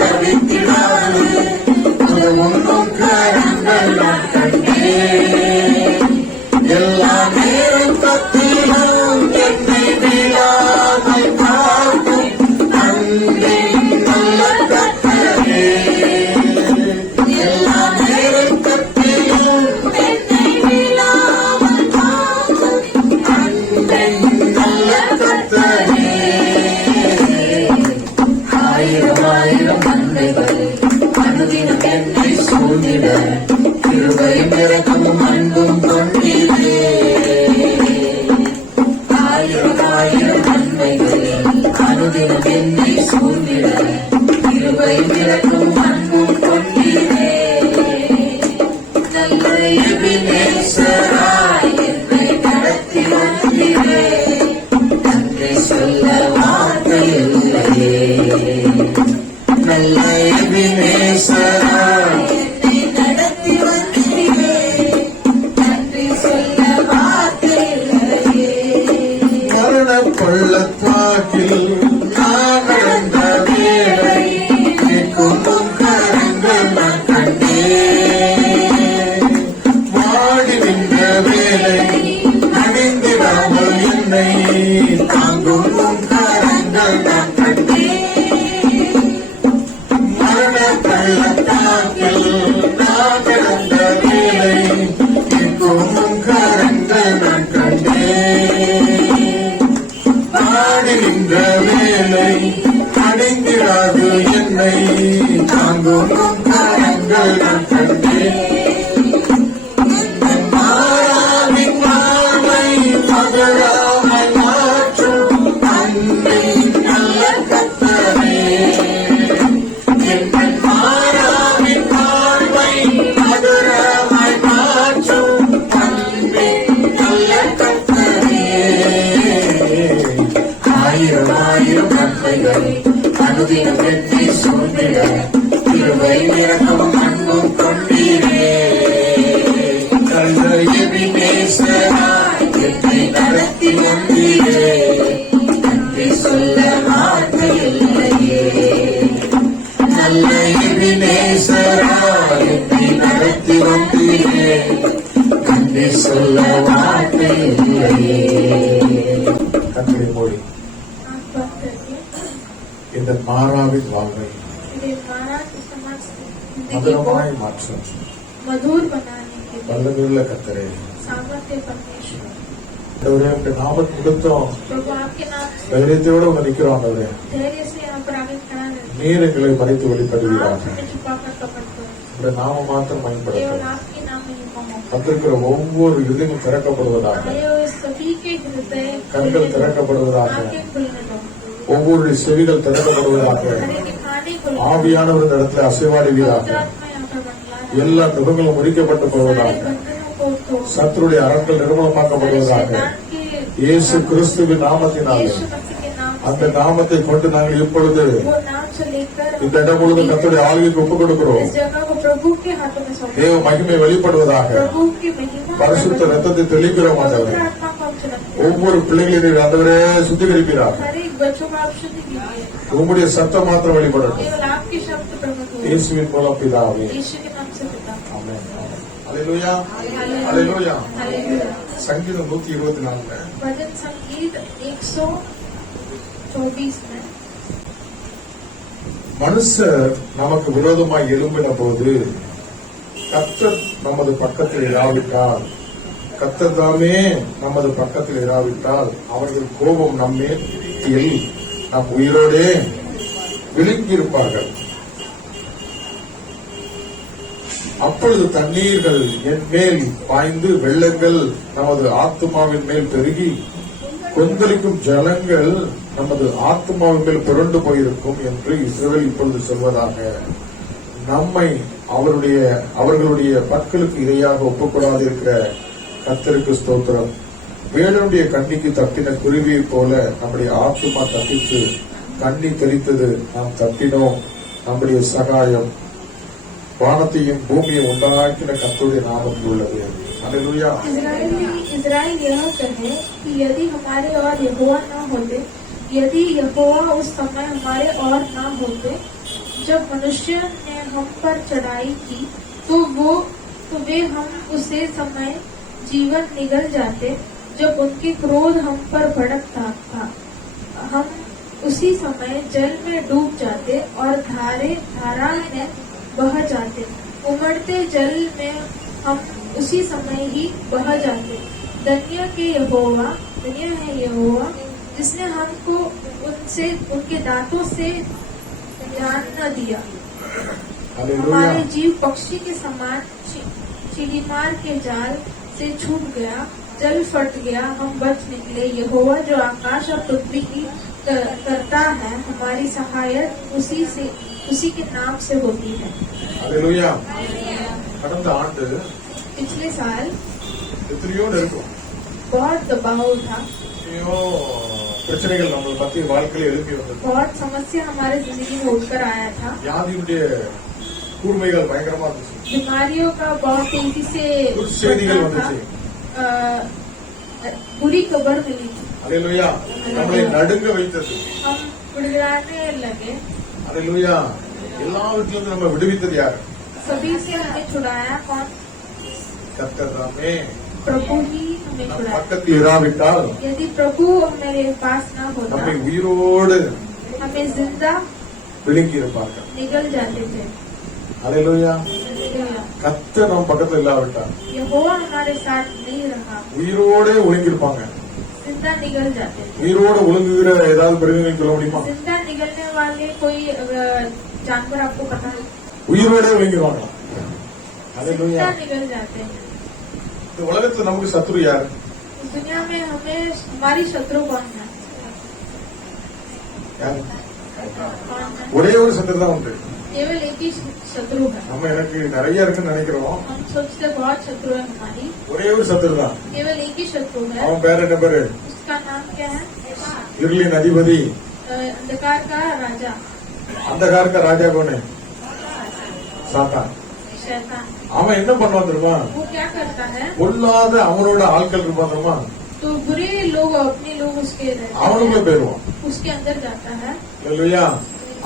தவித்திடாது உதவும் கரங்கள் நான் கண்டேன். எல்லா நேரத்திலும் என்னை விடாமல் காக்கும் அன்பின் நல்ல கர்த்தரே. எல்லா நேரத்திலும் என்னை விடாமல் காக்கும் அன்பின் நல்ல கர்த்தரே. ஆயிரம் ஆயிரம் நன்மைகள் அனுதினம் என்னை சூழ்ந்திட கிருபையும் இரக்கமும் அன்பும் கொண்டீரே. ஆயிரம் ஆயிரம் நன்மைகள் அனுதினம் என்னை சூழ்ந்திட கிருபையும் இரக்கமும் அன்பும் கொண்டீரே. நல்ல எபினேசராய் என்னை நடத்தி வந்தீரே. நன்றி சொல்ல வார்த்தை இல்லையே. நல்ல எபினேசராய் என்னை நடத்தி வந்தீரே. நன்றி சொல்ல வார்த்தை இல்லையே. மரண பள்ளத்தாக்கில் நான் நடந்த வேளை கேட்கும் கரங்கள் நான் கண்டேன். வாடி நின்ற வேளை அணிந்திடாமல் என்னை தாங்கும் கரங்கள் நான் கண்டேன். மரண பள்ளத்தாக்கில் நான் நடந்த வேளை கேட்கும் கரங்கள் நான் கண்டேன். வாடி நின்ற வேளை அணிந்திடாது என்னை தாங்கும் கரங்கள் நான் கண்டேன். மாறாவின் வாழ்வை மகளாமல் மாற்றும் அன்பின் நல்ல கர்த்தரே. என் மாறாவின் வாழ்வை மகளாமல் மாற்றும் அன்பின் நல்ல கர்த்தரே. ஆயிரம் ஆயிரம் நன்மைகள் அனுதினம் என்னை சூழ்ந்திட கிருபை இரக்கமும் அன்பும் கொண்டீரே. நல்ல எபினேசராய் என்னை நடத்தி வந்தீரே. நன்றி சொல்ல வார்த்தை இல்லையே. நல்ல எபினேசராய் என்னை நடத்தி வந்தீரே. நன்றி சொல்ல வார்த்தை இல்லையே. கண்களை மூடி இந்த மாறாவின் வாழ்வை மதுரமாய் மாற்றும் मधुर बनाने के लिए வல்லமையுள்ள கர்த்தரே, सामर्थ्य परमेश्वर ஆண்டவரே நாமத்தை கொடுத்தோம் प्रभु आपके नाम से தைரியத்தோட உங்க நிக்கிறோம். ஆண்டவரே धैर्य से यहाँ पर आगे खड़ा रहते நீர் எங்களை மறைத்து हैं। வெளிப்படுகிறார். आप हमें छुपाकर कपट करो। இந்த நாம மாத்திரம் केवल பயன்படுத்தும் आपके नाम में ही पाओ। வந்திருக்கிற ஒவ்வொரு இதயமும் திறக்கப்படுவதாக, आए हुए सभी के हृदय கண்கள் திறக்கப்படுவதாக, आंखें खुलने दो। ஒவ்வொரு செவிகள் திறக்கப்படுவதாக, हरे दिखाने को ஆவியானவர் இந்த இடத்துல அசைவாடுவீராக, आत्मा यहाँ पर बदला எல்லா நுகங்களும் முறிக்கப்பட்டு सारे போவதாக, बंधनों को तोड़ சத்துருடைய அரண்கள் நிர்மூலமாக்கப்படுவதாக, शैतान के இயேசு கிறிஸ்துவின் நாமத்தினாலே यीशु मसीह के नाम அந்த से நாமத்தை கொண்டு நாங்கள் இப்பொழுது वो नाम से लेकर இந்த இடம் முழுவதும் கர்த்தருடைய ஆளுகைக்கு ஒப்புக் கொடுக்கிறோம். इस जगह को प्रभु के हाथों में सौंप தேவ மகிமை வெளிப்படுவதாக प्रभु की महिमा பரிசுத்த ரத்தத்தை தெளிக்கிறோம். ஆண்டவரே पवित्र आत्मा को हम चलाते हैं। ஒவ்வொரு பிள்ளைகளையும் ஆண்டவரே சுத்திகரிக்கிறார். हर एक बच्चों को आप शुद्ध कीजिए। உம்முடைய சத்தம் மாத்திரம் வெளிப்படட்டும். केवल आपके शब्द प्रकट हो। இயேசுவின் மூலம் பிதாவே. यीशु के नाम से पिता। ஆமென். அல்லேலூயா. அல்லேலூயா. हालेलुया। சங்கீதம் 124 भजन संगीत 124 में மனுஷர் நமக்கு விரோதமாய் எழும்பின போது கர்த்தர் நமது பக்கத்தில் இராவிட்டால், கர்த்தர் தாமே நமது பக்கத்தில் இராவிட்டால் அவர்கள் கோபம் நம்மேல் நம் உயிரோடே விழுங்கியிருப்பார்கள். அப்பொழுது தண்ணீர்கள் என் மேல் பாய்ந்து வெள்ளங்கள் நமது ஆத்துமாவின் மேல் பெருகி கொந்தளிக்கும் ஜலங்கள் நமது ஆத்துமாவின் மேல் புரண்டு போயிருக்கும் என்று இஸ்ரவேல் இப்பொழுது சொல்வதாக. நம்மை அவர்களுடைய பற்களுக்கு இரையாக ஒப்புக்கூடாது இருக்கிற கர்த்தருக்கு ஸ்தோத்திரம். வேடனுடைய கண்ணிக்கு தப்பின குருவியைப் போல நம்முடைய ஆத்துமா தப்பித்து கண்ணி தெளித்தது. நாம் தப்பினோம். நம்முடைய சகாயம் வானத்தையும் பூமியை உண்டாக்கின கர்த்தருடைய நாமத்தில் உள்ளது. அல்லேலூயா. इज़राइल यह कहे कि यदि हमारे और यहोवा न होते, यदि यहोवा उस समय हमारे और न होते, जब मनुष्य ने हम पर चढ़ाई की तो वे हम उसे समय जीवन निगल जाते। जब उनके क्रोध हम पर भड़कता था हम उसी समय जल में डूब जाते और धारा में बह जाते। उमड़ते जल में हम उसी समय ही बह जाते। धन्य है यहोवा जिसने हमको उनके दांतों से जान न दिया। हमारे जीव पक्षी के समान चिड़ीमार के जाल से छूट गया। जल फट गया हम बच निकले। यहोवा जो आकाश और पृथ्वी की करता है हमारी सहायता उसी के नाम से होती है। हालेलुया। கடந்த ஆண்டு पिछले साल எத்தனையோ நெருக்கம், बहुत दबाव था, எத்தனையோ பிரச்சனைகள் நம்ம மத்திய வாழ்க்கையில எழுப்பி வந்தது. बहुत समस्या हमारे जिंदगी में उठकर आया था। வியாதியுடைய கூர்மைகள் பயங்கரமா இருந்துச்சு. बीमारियों का बहुत तेजी से दुष्सेदिகள் வந்துச்சு. बुरी खबर मिली थी। हालेलुया. நம்மளை நடுங்க வைத்தது. हम गुड़गुड़ाने लगे। हालेलुया. எல்லாவற்றிலிருந்து நம்ம விடுவித்தது யார்? सभी से हमें छुड़ाया कौन? கர்த்தர் தாமே. प्रभु ही हमें நம் छुड़ाया। பக்கத்தில் இராவிட்டால் यदि प्रभु मेरे पास न होता நம்மை உயிரோடு हमें जिंदा விழுங்கி இருப்பார்கள். निगल जाते थे। हालेलुया. கர்த்தர் நம்ம பக்கத்துல இல்லாவிட்டால் यहोवा हमारे साथ नहीं रहा உயிரோட ஒழுங்கிருப்பாங்க. जिंदा निगल जाते थे। உயிரோட ஒழுங்குகிற ஏதாவது மிருகங்கள் சொல்ல முடியுமா? जिंदा निगलने वाले कोई जानवर आपको पता है? உயிரோட ஒழுங்கிருவாங்க. हालेलुया. जिंदा निगल जाते हैं। இந்த உலகத்துல நமக்கு சத்ரு யார்? इस दुनिया में हमें हमारी शत्रु कौन है? யார்? कौन है? ஒரே ஒரு சத்ரு தான் உண்டு. केवल एक ही शत्रु है। நம்ம எனக்கு நிறைய இருக்குன்னு நினைக்கிறோம். हम सोचते बहुत शत्रु है हमारी। ஒரே ஒரு சத்ரு தான். केवल एक ही शत्रु है। அவன் பேர் என்ன பேரு? उसका नाम क्या है? இருளின் அதிபதி. अंधकार का राजा अंधकार का राजा कौन है? சாத்தான். शैतान। அவன் என்ன பண்ணுவான் தெரியுமா? वो क्या करता है? பொல்லாத அவனோட ஆட்கள் இருப்பான் தெரியுமா? तो बुरे लोग अपने लोग उसके रहते அவனுக்குள்ள हैं, போயிருவான். उसके अंदर जाता है। இல்லையா?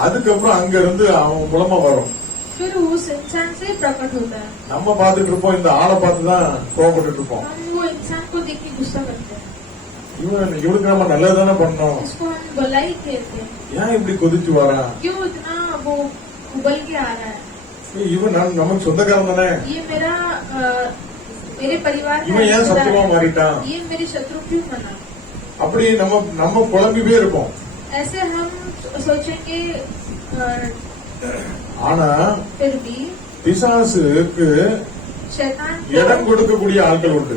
அதுக்கப்புறம் அங்க இருந்து அவன் மூலமா வரும். फिर उस इंसान से प्रकट होता है। நம்ம பார்த்துட்டு இருப்போம், இந்த ஆளை பார்த்து தான் கோவப்பட்டு இருப்போம். हम वो इंसान को देख के गुस्सा करते हैं। இவனுக்கு நம்ம நல்லது தானே பண்ணோம், इसको हम भलाई कहते हैं। ஏன் இப்படி கொதிச்சு வரான்? क्यों इतना वो उबल के आ रहा है? இவன் நமக்கு சொந்தக்காரன் தானே, ये मेरे परिवार का இவன் ஏன் रिश्तेदार சத்துவா है। மாறிட்டான்? ये मेरे शत्रु क्यों बना? அப்படி நம்ம குழம்பிவே இருப்போம். ऐसे हम सोचेंगे। ஆனா फिर भी பிசாசுக்கு शैतान இடம் को கொடுக்கக்கூடிய ஆட்கள் உண்டு.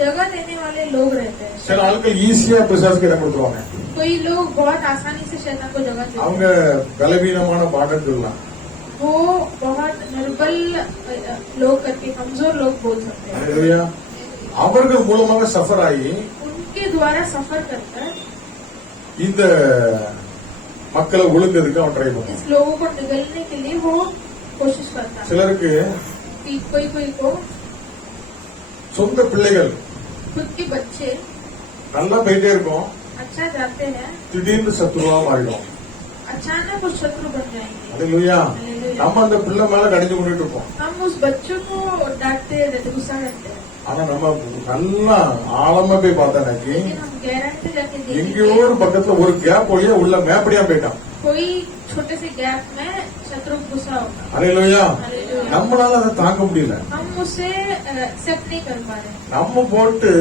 जगह देने वाले लोग रहते हैं। சில ஆட்கள் ஈஸியா பிசாசுக்கு இடம் கொடுத்துருவாங்க. कोई लोग बहुत आसानी से शैतान को जगह देते அவங்க பலவீனமான பாடம் சொல்லலாம். हैं। वो बहुत निर्बल लोग करके कमजोर लोग बोल सकते हैं। இல்லையா? அவர்கள் மூலமாக சஃபர் ஆகி उनके द्वारा सफर करकर இந்த மக்களை ஒழுங்கிறதுக்கு அவன் ட்ரை பண்ணுவான். इस लोगों को निगलने के लिए वो कोशिश करता है। சிலருக்கு कोई को சொந்த பிள்ளைகள் खुद के बच्चे நல்லா போயிட்டே இருக்கும், अच्छा जाते हैं, திடீர்னு சத்துருவா மாறிடும். अचानक वो शत्रु बन जाएंगे। அல்லேலூயா. நம்ம அந்த பிள்ளை மேல கடிஞ்சு கொண்டுட்டு இருப்போம். हम उस बच्चों को डांटते रहते, गुस्सा करते हैं। ஆனா நம்ம நல்லா ஆழமா போய் பார்த்தானாக்கி लेकिन हम गहराई से जाके எங்கேயோ देखेंगे ஒரு பக்கத்துல ஒரு கேப் வழியா உள்ள மேப்படியா போயிட்டான். कोई छोटे से गैप में शत्रु घुसा होगा। அல்லேலூயா. हालेलुया। நம்மளால அதை தாங்க முடியல. हम उसे एक्सेप्ट नहीं कर पा रहे। நம்ம போட்டு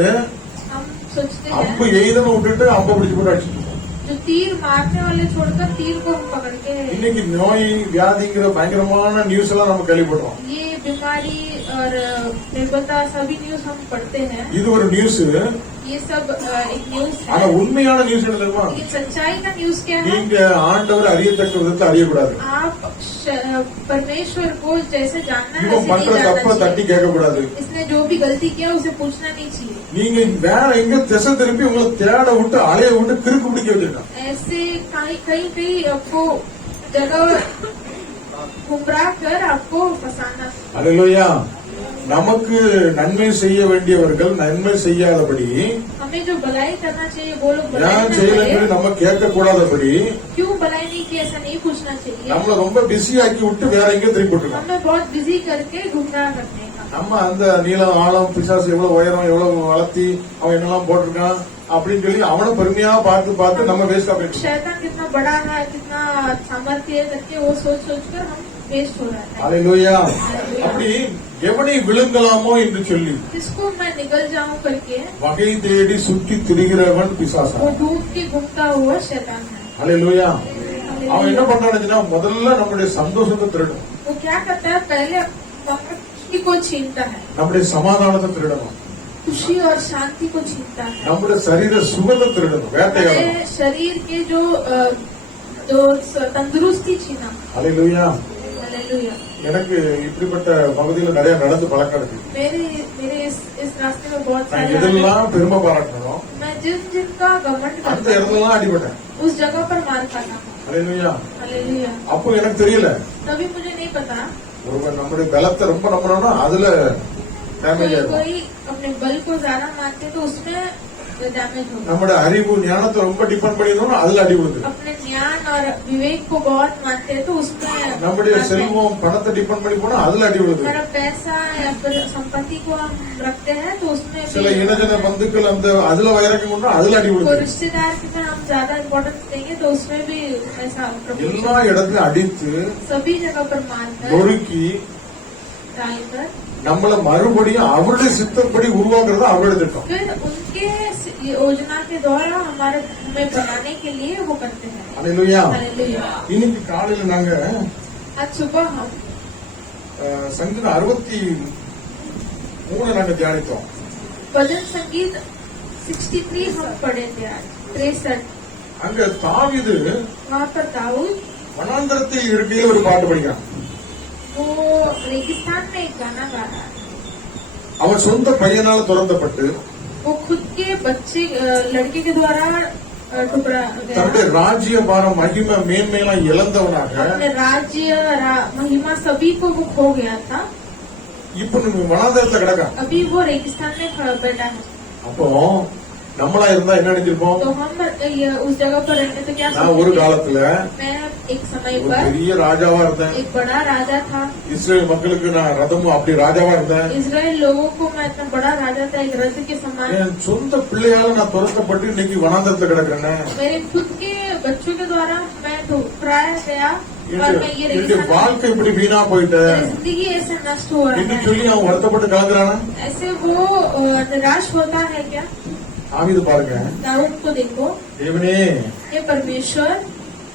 हम सोचते அம்பு हैं எய்தன விட்டுட்டு அம்பை பிடிச்சு போட்டு அடிச்சுட்டு இருக்கோம். जो तीर मारने वाले छोड़कर तीर को हम पकड़ के இன்னைக்கு நோய் வியாதிங்கிற பயங்கரமான நியூஸ் எல்லாம் நம்ம கேள்விப்படுறோம். ये बीमारी और निर्बलता सभी न्यूज हम पढ़ते हैं। இது ஒரு நியூஸ். ये सब एक न्यूज ஆனா है। உண்மையான நியூஸ் என்ன தெரியுமா? लेकिन सच्चाई का न्यूज क्या है? நீங்க ஆண்டவர் அறியத்தக்க விதத்தில் அறியக்கூடாது. आप परमेश्वर को जैसे जानना है இவன் वैसे பண்ற नहीं தப்ப जानना தட்டி चाहिए। கேட்க கூடாது. इसने जो भी गलती किया उसे पूछना नहीं चाहिए। நீங்க வேற எங்க திசை திருப்பி உங்களை தேட விட்டு அலைய விட்டு கிறுக்கு பிடிக்க வச்சிருக்கான். ऐसे कहीं कहीं आपको जगह गुमराह कर आपको फंसाना। அல்லேலூயா. நமக்கு நன்மை செய்ய வேண்டியவர்கள் நன்மை செய்யாதபடி हमें जो भलाई करना चाहिए वो लोग भलाई ஏன் न செய்யலன்னு करें। நம்ம கேட்க கூடாதபடி क्यों भलाई नहीं की, ऐसा नहीं पूछना चाहिए। நம்மள ரொம்ப பிஸி ஆக்கி விட்டு வேற எங்கேயும் திருப்பி விட்டுருக்கோம். हमें बहुत बिजी करके गुमराह करने का। நம்ம அந்த நீளம் ஆழம் பிசாசு எவ்வளவு உயரம் எவ்வளவு வளர்த்தி அவன் என்னெல்லாம் போட்டிருக்கான் அப்படின்னு சொல்லி அவனை பெருமையா பார்த்து பார்த்து நம்ம வேஸ்டா போயிட்டு शैतान कितना बड़ा है, कितना सामर्थ्य है करके वो सोच सोच कर हम वेस्ट हो रहा है। அல்லேலூயா. அப்படி எவனை விழுங்கலாமோ என்று சொல்லி किसको मैं निकल जाऊं करके வகை தேடி சுற்றி திரிகிறவன் பிசாசா. वो ढूंढ के घूमता हुआ शैतान है। அல்லேலூயா. அவன் என்ன பண்றான்னு முதல்ல நம்முடைய சந்தோஷத்தை திருடணும், वो क्या करता है, पहले खुशी को छीनता है, நம்முடைய சமாதானத்தை திருடணும், खुशी और शांति को छीनता है, நம்முடைய சரீர சுகத்தை திருடணும், வேட்டையாடணும். हमारे शरीर के जो तंदुरुस्ती छीना। அல்லேலூயா. हालेलुया। எனக்கு இப்படிப்பட்ட பகுதியில நிறைய நடந்து பழக்கம் இருக்கு. मेरे इस रास्ते में बहुत நான் सारे எதெல்லாம் பெருமை பாராட்டணும் मैं जिनका घमंड அந்த करता हूं, இடத்துலலாம் அடிபட்டேன். उस जगह पर मार खाता हूँ। அல்லேலூயா. हालेलुया। அப்போ எனக்கு தெரியல तभी मुझे नहीं पता ஒருவன் நம்முடைய பலத்தை ரொம்ப நம்பணும்னா அதுல டேமேஜ் कोई ஆகும். कोई अपने बल को ज्यादा मानते तो उसमें डैमेज होगा। நம்முடைய அறிவு ஞானத்தை ரொம்ப டிபெண்ட் பண்ணிருந்தோம்னா அதுல அடி விழுது. अपने ज्ञान और विवेक को बहुत मानते हैं तो उसमें நம்முடைய செல்வம் பணத்தை டிபெண்ட் பண்ணி போனா அதுல அடி விழுது. हमारा पैसा या फिर संपत्ति को हम रखते हैं तो उसमें சில भी இனஜன பந்துக்கள் அந்த அதுல வைரக்கம் கொண்டா அதுல அடி कोई விழுது. रिश्तेदार की तरह हम ज्यादा इम्पोर्टेंस देंगे तो उसमें भी ऐसा प्रभु எல்லா இடத்துலயும் अடித்து सभी जगह पर मानकर நொறுக்கி डालकर நம்மள மறுபடியும் அவருடைய சித்தப்படி உருவாக்குறது அவருடைய திட்டம். फिर उनके योजना के द्वारा हमें बनाने के लिए वो करते हैं। அல்லேலூயா. हालेलुया। இன்னைக்கு காலையில நாங்க आज सुबह हम சங்கீதம் 63 நாங்க தியானித்தோம். भजन संगीत 63 हम पढ़े थे आज 63। அங்க தாவீது वहाँ पर दाऊद வனாந்தரத்தில் இருக்கையில் ஒரு பாட்டு படிக்கிறான். वो रेगिस्तान में एक गाना गा रहा है। அவன் சொந்த பையனால துரந்தப்பட்டு वो खुद के बच्चे लड़के के द्वारा टुकड़ा தன்னுடைய गया, ராஜ்ய பாரம் மகிமை மேன்மையெல்லாம் இழந்தவனாக अपने राज्य महिमा सभी को वो खो गया था। இப்ப நீங்க வனாந்தரத்துல கிடக்கான். अभी वो रेगिस्तान में बैठा है। அப்போ நம்மளா இருந்தா என்ன நினைச்சிருப்போம்? तो हम उस जगह पर रहते तो क्या நான் ஒரு सोचेंगे? காலத்துல मैं एक समय ஒரு पर பெரிய ராஜாவா இருந்தேன். एक बड़ा राजा था। இஸ்ரேல் மக்களுக்கு நான் ரதமும் அப்படி ராஜாவா இருந்தேன். इसराइल लोगों को मैं इतना बड़ा राजा था, एक रथ के समान। என் சொந்த பிள்ளையால நான் துரத்தப்பட்டு இன்னைக்கு வனாந்தரத்துல கிடக்கிறேன்னு मेरे खुद के बच्चों के द्वारा मैं ठुकराया गया और मैं ये என்னுடைய रेगिस्तान வாழ்க்கை இப்படி வீணா போயிட்ட मेरी जिंदगी ऐसे नष्ट हो रहा என்று है, சொல்லி அவன் வருத்தப்பட்டு கலங்குறானா? ऐसे वो निराश होता है क्या? ஆவிது பாருங்க, दाऊद को देखो, தேவனே ये परमेश्वर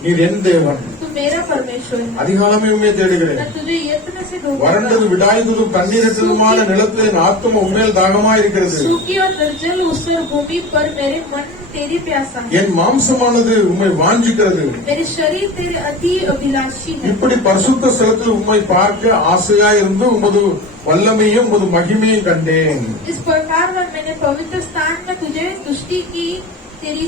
நீர் என் தேவன், तू मेरा परमेश्वर है, அதிகாலமே உண்மையை தேடுகிறேன். मैं तुझे यत्न से வறண்டது ढूंढूंगा। விடாய்ந்ததும் தண்ணீரற்றதுமான நிலத்தில் என் ஆத்மா உண்மையில் தாகமா இருக்கிறது. सूखी और निर्जल उसर भूमि पर मेरे मन तेरी प्यासा है, என் மாம்சமானது உண்மை வாஞ்சிக்கிறது. मेरे शरीर तेरे अति अभिलाषी है। இப்படி பரிசுத்த ஸ்தலத்தில் உண்மை பார்க்க ஆசையா இருந்து உமது வல்லமையும் உமது மகிமையும் கண்டேன். इस प्रकार मैंने पवित्र स्थान में तुझे तुष्टि की, तेरी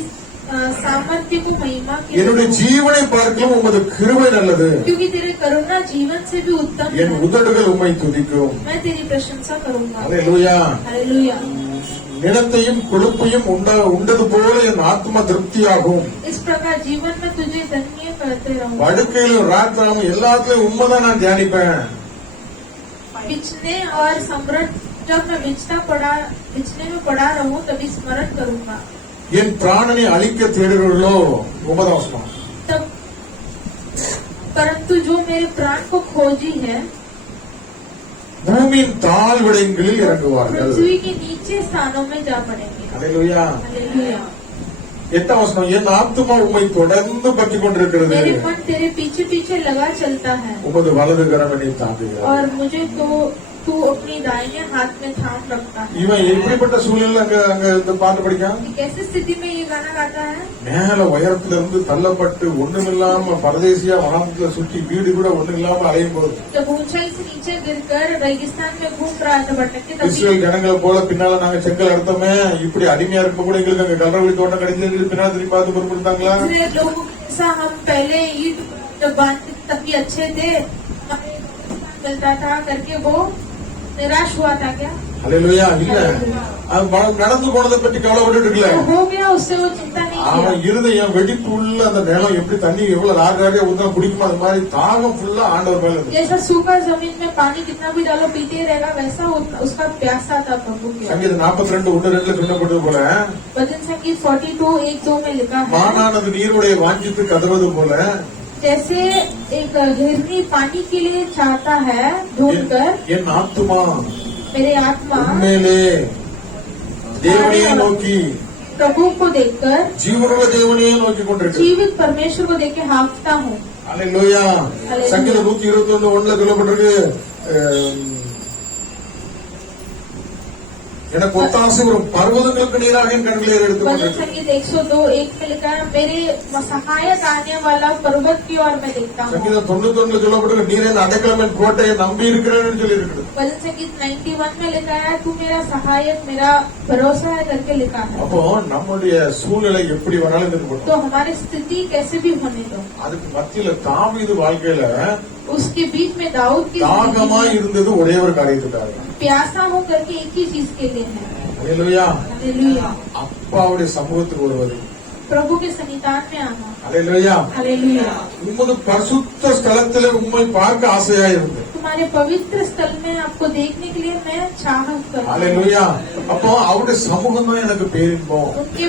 सामर्थ्य को महिमा की, என்னுடைய ஜீவனை பார்க்கவும் உமது கிருபை நல்லது. क्योंकि तेरे करुणा जीवन से भी उत्तम என் है। உதடுகள் உம்மை துதிக்கும். मैं तेरी प्रशंसा करूंगा। அல்லேலூயா. हालेलुया। நிலத்தையும் கொழுப்பையும் உண்டது போல என் ஆத்மா திருப்தியாகும். इस प्रकार जीवन में तुझे धन्य करते रहूंगा। படுக்கையிலும் ராத்திராவும் எல்லாத்துலயும் உண்மைதான் நான் தியானிப்பேன். बिछने और समरण, जब मैं बिछने में पड़ा रहूं तभी स्मरण करूंगा। என் பிராணனை அழிக்க தேடுகிறோ 9ஆம் வசனம். तब परंतु जो मेरे प्राण को खोजी है பூமியின் தாழ்விடங்களில் இறங்குவார்கள். पृथ्वी के नीचे स्थानों में जा पड़ेंगे। அல்லேலூயா. हालेलुया। 8ஆம் வசனம், என் ஆத்துமா உம்மை தொடர்ந்து பற்றி கொண்டிருக்கிறது. मेरे मन तेरे पीछे पीछे लगा चलता है உமது வலது கரம் என்னை தாங்குகிறது. और मुझे तो तू अपनी दाहिने हाथ में थाम रखता है। இவன் எப்படிப்பட்ட சூழ்நிலை அங்க இந்த பாட்டு படிக்கான்? कैसी स्थिति में ये गाना गाता है? மேல உயரத்துல இருந்து தள்ளப்பட்டு ஒண்ணுமில்லாம பரதேசியா வனாந்தரத்துல சுற்றி வீடு கூட ஒண்ணும் இல்லாம அலையும் போது जब ऊंचाई से नीचे गिरकर रेगिस्तान में घूम रहा था भटक के, तभी இஸ்ரேல் ஜனங்களை போல பின்னால நாங்க செங்கல் அறுத்தோமே, இப்படி அடிமையா இருக்க கூட எங்களுக்கு அங்க கல்லறை தோட்டம் கிடைச்சது பின்னால திரும்பி பார்த்து பொறுப்படுத்தாங்களா? इसलिए लोगों के जैसा हम पहले ईट जब बांधते तभी अच्छे थे, हमें मिलता था करके वो निराश हुआ था क्या? அல்லேலூயா இல்ல. அவன் நடந்து போனதை பற்றி கவலைப்பட்டு இருக்கல. तो हो गया, उससे वो चिंता नहीं அவன் किया। இருதயம் வெடிப்புள்ள அந்த நிலம் எப்படி தண்ணி எவ்வளவு ராஜாவே ஊத்தா குடிக்குமா அது மாதிரி தாகம் ஃபுல்லா ஆண்டவர் மேல இருந்துச்சு. जैसा सूखा जमीन में पानी कितना भी डालो पीते ही रहेगा, वैसा उसका प्यासा था प्रभु की। சங்கீதம் 42:1-2 சொல்லப்பட்டது போல भजन संगीत 42:1-2 में लिखा है, மானானது நீருடைய வாஞ்சித்து கதவது போல जैसे एक हिरनी पानी के लिए चाहता है ढूंढकर, என் ஆத்துமா मेरे आत्मा உண்மையிலே தேவனையே நோக்கி प्रभु को देखकर, ஜீவனுள்ள தேவனையே நோக்கி கொண்டிருக்கு. जीवित परमेश्वर को देख के हाँफता हूँ। அல்லேலூயா. சங்கீதம் 121:1 சொல்லப்பட்டிருக்கு, எனக்கு ஒத்தாசை வரும் பர்வதங்களுக்கு நீராக என் கண்களை भजन எடுத்துக்கொண்டிருக்கு. संगीत 102:1 में लिखा है, मेरे सहायक आने वाला पर्वत की ओर मैं देखता हूँ। சங்கீதம் 91 சொல்லப்பட்டிருக்கு, நீரே என் அடைக்கலம் என் கோட்டையை நம்பி இருக்கிறேன்னு சொல்லி இருக்குது. भजन संगीत 91 में लिखा है, तू मेरा सहायक मेरा भरोसा है करके लिखा है। அப்போ நம்முடைய சூழ்நிலை எப்படி வேணாலும் இருக்கட்டும், तो हमारी स्थिति कैसे भी होने दो, அதுக்கு மத்தியில தாவீது வாழ்க்கையில उसके बीच में दाऊद की தாகமா जिंदगी இருந்தது ஒரே ஒரு காரியத்துக்காக. प्यासा हो करके एक ही चीज के लिए है। அல்லேலூயா. हालेलुया। அப்பாவுடைய சமூகத்துக்கு வருவது. प्रभु के सन्निधान में आना। அல்லேலூயா. हालेलुया। உமது பரிசுத்த ஸ்தலத்திலே உம்மை பார்க்க ஆசையா இருந்தது. तुम्हारे पवित्र स्थल में आपको देखने के लिए मैं चाहत करता हूँ। அல்லேலூயா. அப்போ அவருடைய சமூகம் தான் எனக்கு பேரின்பம். उनके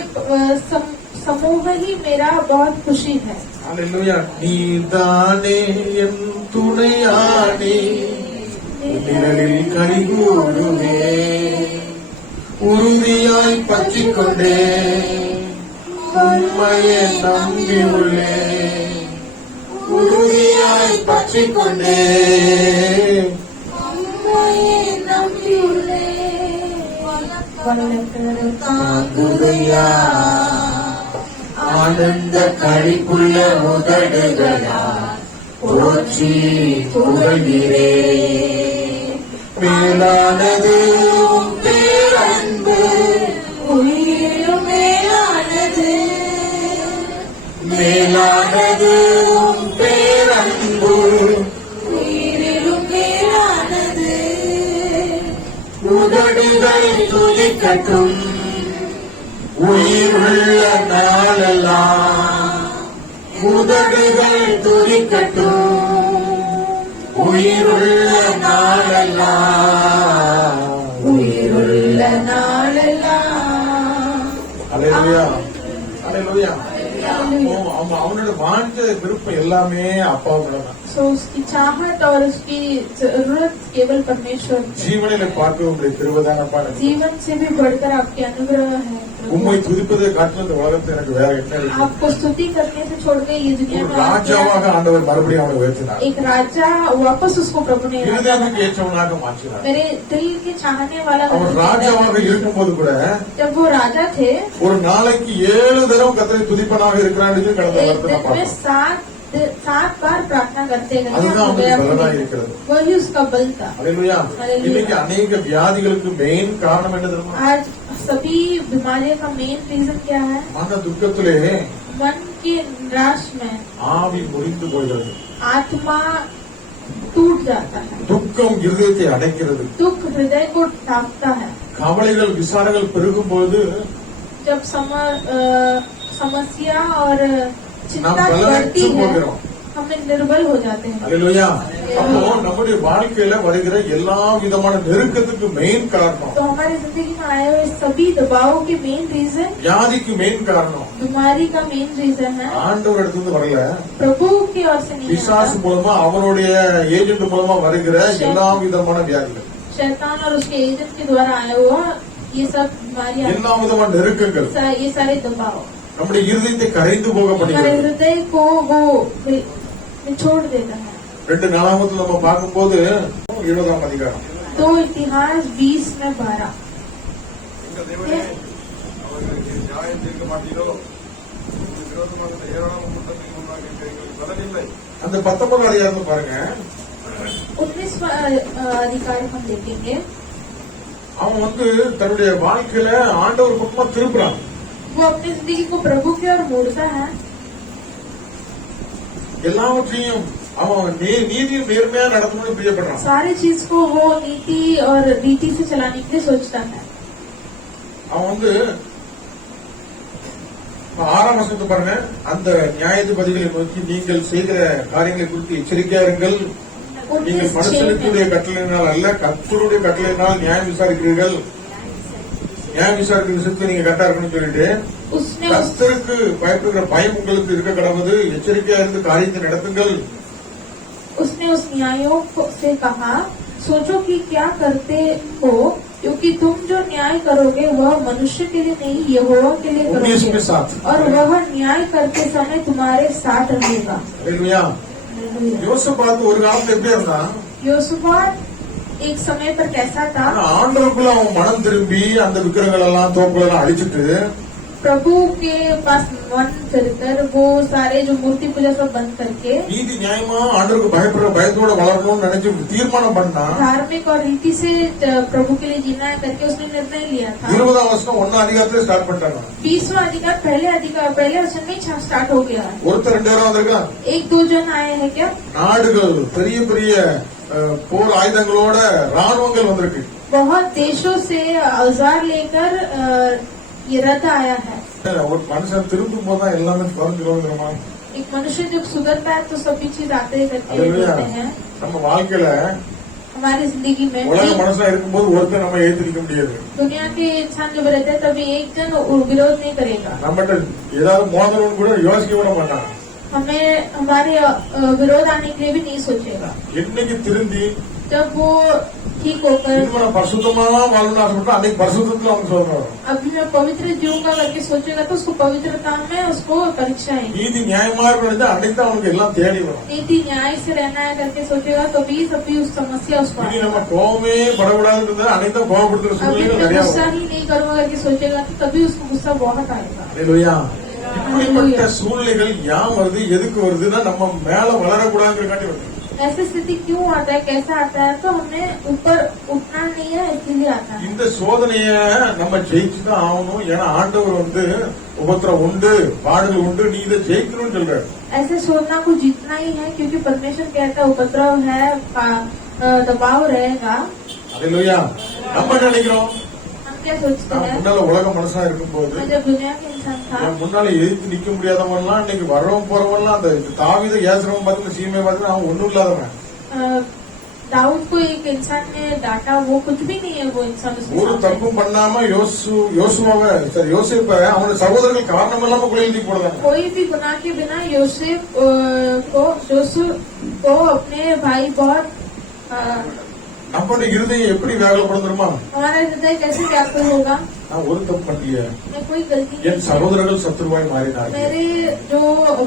समूह ही मेरा बहुत खुशी है। அல்லேலூயா. நீதானே என் துணையானே நிழலில் கனிகூடுவே உறுதியாய் பற்றிக்கொண்டே உம்மையே நம்பியுள்ளே உறுதியாய் பற்றிக்கொண்டே தாங்குதையா ஆனந்த கழிப்புள்ள உதடுகளா போற்றி புகழ்கிறே மேலானது உம் பேரன்பு உயிரிலும் மேலானது மேலானது உம் பேரன்பு உயிரிலும் மேலானது உதடுகள் துதிக்கட்டும் உயிருள்ள நாளெல்லாம் உதடுகள் துதிக்கட்டும் உயிருள்ள நாளெல்லாம் உயிருள்ள நாளெல்லாம். அல்லேலூயா. அல்லேலூயா. அவனோட வாழ்ந்த விருப்பம் எல்லாமே அப்பாவோட தான். सो उसकी चाहत और उसकी जरूरत केवल परमेश्वर की। ஜீவனை பார்க்க உங்களுடைய திருவதான பாடம். जीवन से भी बढ़कर आपके अनुग्रह है। உம்மை துதிப்பதை காட்டிலும் இந்த உலகத்தை எனக்கு வேற என்ன இருக்கு? आपको स्तुति करने से छोड़ के ये दुनिया ஒரு में ராஜாவாக ஆண்டவர் மறுபடியும் அவனை உயர்த்தினார். एक राजा वापस उसको प्रभु ने இருதயத்துக்கு ஏற்றவனாக மாற்றினார். मेरे दिल के चाहने वाला அவர் ராஜாவாக இருக்கும்போது கூட जब वो राजा थे, ஒரு நாளைக்கு 7 தடவை கர்த்தரை துதிப்பனாக இருக்கிறான்னு கடந்த एक வாரத்தை दिन में பார்த்தோம். 7 बार प्रार्थना करते அதுதான் அவனுக்கு பலனா இருக்கிறது. वही उसका बल था। அல்லேலூயா. அல்லேலூயா. இன்னைக்கு அநேக வியாதிகளுக்கு மெயின் காரணம் என்ன தெரியுமா? आज सभी बीमारियों का मेन रीजन क्या है? மன துக்கத்திலே मन के निराश में ஆவி முறிந்து போகிறது. आत्मा टूट जाता है, துக்கம் இருதயத்தை அடைக்கிறது. दुख हृदय को ढांकता है। கவலைகள் விசாரங்கள் பெருகும் போது जब समस्या और चिंता நாம் बढ़ती பலனற்று है, போகிறோம். हम निर्बल हो जाते हैं। அல்லேலூயா. அப்போ நம்முடைய வாழ்க்கையில வருகிற எல்லா விதமான நெருக்கத்துக்கு மெயின் காரணம், तो हमारी जिंदगी में आए हुए सभी दबावों के मेन रीजन, வியாதிக்கு மெயின் காரணம் बीमारी का मेन रीजन है ஆண்டவர் இடத்துல வரல, प्रभु की ओर से नहीं பிசாசு आता। மூலமா அவருடைய ஏஜென்ட் மூலமா வருகிற எல்லா விதமான வியாதிகள், शैतान और उसके एजेंट के द्वारा आया हुआ ये सब बीमारियां, எல்லா விதமான நெருக்கங்கள் ये सारे दबाव நம்முடைய இருதயத்தை கரைந்து போக हमारे பண்ணுகிறது. हृदय को वो निचोड़ देता है। 2 நாளாகமத்தில் நம்ம பார்க்கும்போது 7ஆம் அதிகாரம். तो इतिहास 20 में 12 எங்கள் தேவனே, அவர்களுக்கு நியாயம் தீர்க்க மாட்டீரோ? விரோதமாக ஏராளமான குற்றத்திற்கு முன்னாக எங்களுக்கு பலனில்லை. அந்த 19ஆம் அதிகாரத்தை பாருங்க. 19वां अधिकार हम देखेंगे। அவன் தன்னுடைய வாழ்க்கையில ஆண்டவர் பக்கமா திருப்புறான். वो अपनी जिंदगी को प्रभु की ओर मोड़ता है। எல்லாவற்றையும் அவன் நீதியும் நேர்மையா நடத்தணும்னு பிரியப்படுறான். सारी चीज को वो नीति और रीति से चलाने के लिए सोचता है. அவன் வந்து 6ஆம் வசனத்தை பாருங்க. அந்த நியாயாதிபதிகளை நோக்கி நீங்கள் செய்கிற காரியங்களை குறித்து எச்சரிக்கையா இருங்கள். நீங்கள் மனுஷனுடைய கட்டளையினால் அல்ல கர்த்தருடைய கட்டளையினால் நியாயம் விசாரிக்கிறீர்கள். நியாயம் விசாரிக்கிற விஷயத்துல நீங்க கரெக்டா இருக்கணும்னு சொல்லிட்டு கர்த்தருக்கு பயப்படுகிற பயம் உங்களுக்கு இருக்க கடவுது. எச்சரிக்கையா இருந்து காரியத்தை நடத்துங்கள். उसने उस न्यायों से कहा सोचो कि क्या करते हो क्योंकि तुम जो न्याय करोगे वह मनुष्य के लिए नहीं यहोवा के लिए 19 में करोगे 7 और वह न्याय करते समय तुम्हारे साथ रहेगा. அல்லேலூயா. யோசபாத் ஒரு காலத்துல எப்படி இருந்தான்? யோசபாத் एक समय पर कैसा था? ஆண்டவருக்குள்ள அவன் மனம் திரும்பி அந்த விக்கிரகங்கள் எல்லாம் தோப்புகள் எல்லாம் அழிச்சிட்டு प्रभु के पास मन चलकर वो सारे जो मूर्ति पूजा सब बंद करके நீதி நியாயமா ஆண்டவருக்கு பயப்படுற பயத்தோட வளரணும்னு நினைச்சு தீர்மானம் பண்ணா. धार्मिक और रीति से प्रभु के लिए जीना है करके उसने निर्णय लिया था. 20ஆம் வசனம் 1 அதிகாரத்துல ஸ்டார்ட் பண்ணிட்டாங்க. 20वां अधिकार पहले वचन में स्टार्ट हो गया. ஒருத்தர் 2 வந்திருக்கா? 1-2 जन आए हैं क्या? நாடுகள் பெரிய பெரிய போர் ஆயுதங்களோட ராணுவங்கள் வந்திருக்கு. बहुत देशों से औजार लेकर ये रथ आया है. ஒரு மனுஷன் திரும்பும் போதுதான் எல்லாமே குறைஞ்சிருவோங்கிறமா. एक मनुष्य जब सुधरता है तो सभी चीज आते करते அல்லேலூயா. रहते हैं. நம்ம வாழ்க்கையில हमारी जिंदगी में உலக மனுஷனா இருக்கும்போது ஒருத்தர் நம்ம ஏத்துக்க முடியாது. दुनिया के इंसान जब रहते हैं तभी एक जन विरोध नहीं करेगा. நம்மகிட்ட ஏதாவது மோதணும்னு கூட யோசிக்க விட மாட்டாங்க. हमें हमारे विरोध आने के लिए भी नहीं सोचेगा. என்னைக்கு திருந்தி जब वो ठीक होकर இன்னும் பரிசுத்தமா வாழணும்னு ஆசைப்பட்டா அன்னைக்கு பரிசுத்தத்துல அவங்க சொல்லணும். अभी मैं पवित्र जीऊंगा करके सोचेगा तो उसको पवित्रता में उसको परीक्षा है. நீதி நியாயமா இருக்கணும் அன்னைக்கு தான் அவனுக்கு எல்லாம் தேடி வரும். नीति न्याय से रहना है करके सोचेगा तभी सभी उस समस्या उसको இனி आएगा. நம்ம கோவமே படக்கூடாதுன்னு இருந்தா அன்னைக்கு தான் கோவப்படுத்துற अभी சூழ்நிலை मैं நிறைய गुस्सा வரும். ही नहीं करूंगा करके सोचेगा तो तभी उसको गुस्सा बहुत आएगा. அல்லேலூயா. இப்படிப்பட்ட சூழ்நிலைகள் ஏன் வருது எதுக்கு வருதுன்னா நம்ம மேல வளரக்கூடாதுங்கிறக்காண்டி வருது. ऐसी स्थिति क्यों आता है कैसा आता है तो हमें ऊपर उठना नहीं है इसलिए आता है. இந்த சோதனைய நம்ம ஜெயிச்சுதான் ஆகணும். ஏன்னா ஆண்டவர் வந்து உபத்திரம் உண்டு பாடுகள் உண்டு நீ இதை ஜெயிக்கணும்னு சொல்றாரு. ऐसे सोचना को जीतना ही है क्योंकि परमेश्वर कहता है उपद्रव है दबाव रहेगा. அல்லேலூயா. நம்ம நினைக்கிறோம் हम क्या सोचते நான் हैं? முன்னால உலக மனுஷனா இருக்கும்போது मैं जब दुनिया के इंसान था என் முன்னால எதிர்த்து நிக்க முடியாதவன்லாம் இன்னைக்கு வர்றவன் போறவன்லாம் அந்த தாவீதை ஏசுறவன் பார்த்து சீமை பார்த்து அவன் ஒண்ணும் இல்லாதவன். दाऊद को एक इंसान ने डांटा वो कुछ भी नहीं है वो इंसान उसके ஒரு सामने. தப்பும் பண்ணாம யோசிப்ப அவனோட சகோதரர்கள் காரணம் இல்லாம குழியில் போடுறாங்க. कोई भी गुनाह के बिना यूसुफ को अपने भाई बहुत நம்மளுடைய இருதயம் எப்படி வேகப்படுத்துமா? हमारा हृदय कैसे व्याकुल होगा? நான் ஒரு தப்பு பண்ணிய मैं कोई गलती என் नहीं சகோதரர்கள் சத்துருவாய் மாறினார்கள். मेरे जो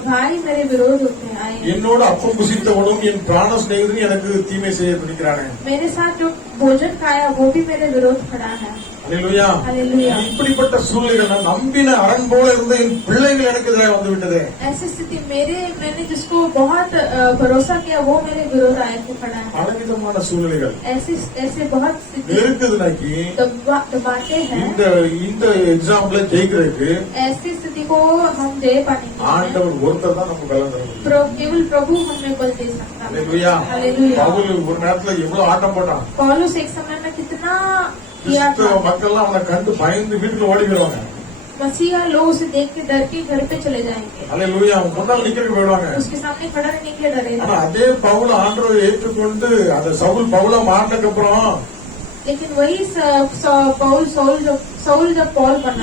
भाई मेरे विरोध होते हैं आए हैं. என்னோட அப்பம் புசித்தவனும் என் பிராண சிநேகிதனும் எனக்கு தீமை செய்ய பிடிக்கிறானே. मेरे साथ जो भोजन खाया वो भी मेरे विरोध खड़ा है. அல்லேலூயா. हालेलुया. இப்படிப்பட்ட சூழ்நிலைகள் நான் நம்பின அரண் போல இருந்த என் பிள்ளைகள் எனக்கு எதிராக வந்து விட்டது. ऐसी स्थिति मैंने जिसको बहुत भरोसा किया वो मेरे विरोध आए को खड़ा है. பலவிதமான சூழ்நிலைகள் ऐसे बहुत स्थिति இருக்குதுனாக்கி दबाते हैं. இந்த எக்ஸாம்ல ஜெயிக்கிறதுக்கு ऐसी स्थिति को हम दे पाने के लिए ஆண்டவர் ஒருத்தர் தான் நமக்கு பலம் தர முடியும். केवल प्रभु हमें बल दे सकता है. அல்லேலூயா. हालेलुया. பவுல் ஒரு நேரத்துல எவ்வளவு ஆட்டம் போட்டான். पौलुस एक समय में कितना किया கிறிஸ்தவ था. மக்கள்லாம் அவனை கண்டு பயந்து வீட்டுல ஓடி போயிடுவாங்க. मसीहा लोग उसे देख के डर के घर पे चले जाएंगे. அல்லேலூயா. அவன் முன்னால் நிக்கிறதுக்கு போயிடுவாங்க. उसके सामने खड़ा रहने के लिए ஆனா डरेगा. அதே பவுல் ஆண்டவரை ஏற்றுக்கொண்டு அந்த சவுல் பவுலா மாறினதுக்கு அப்புறம் लेकिन वही सौल जब पौल बना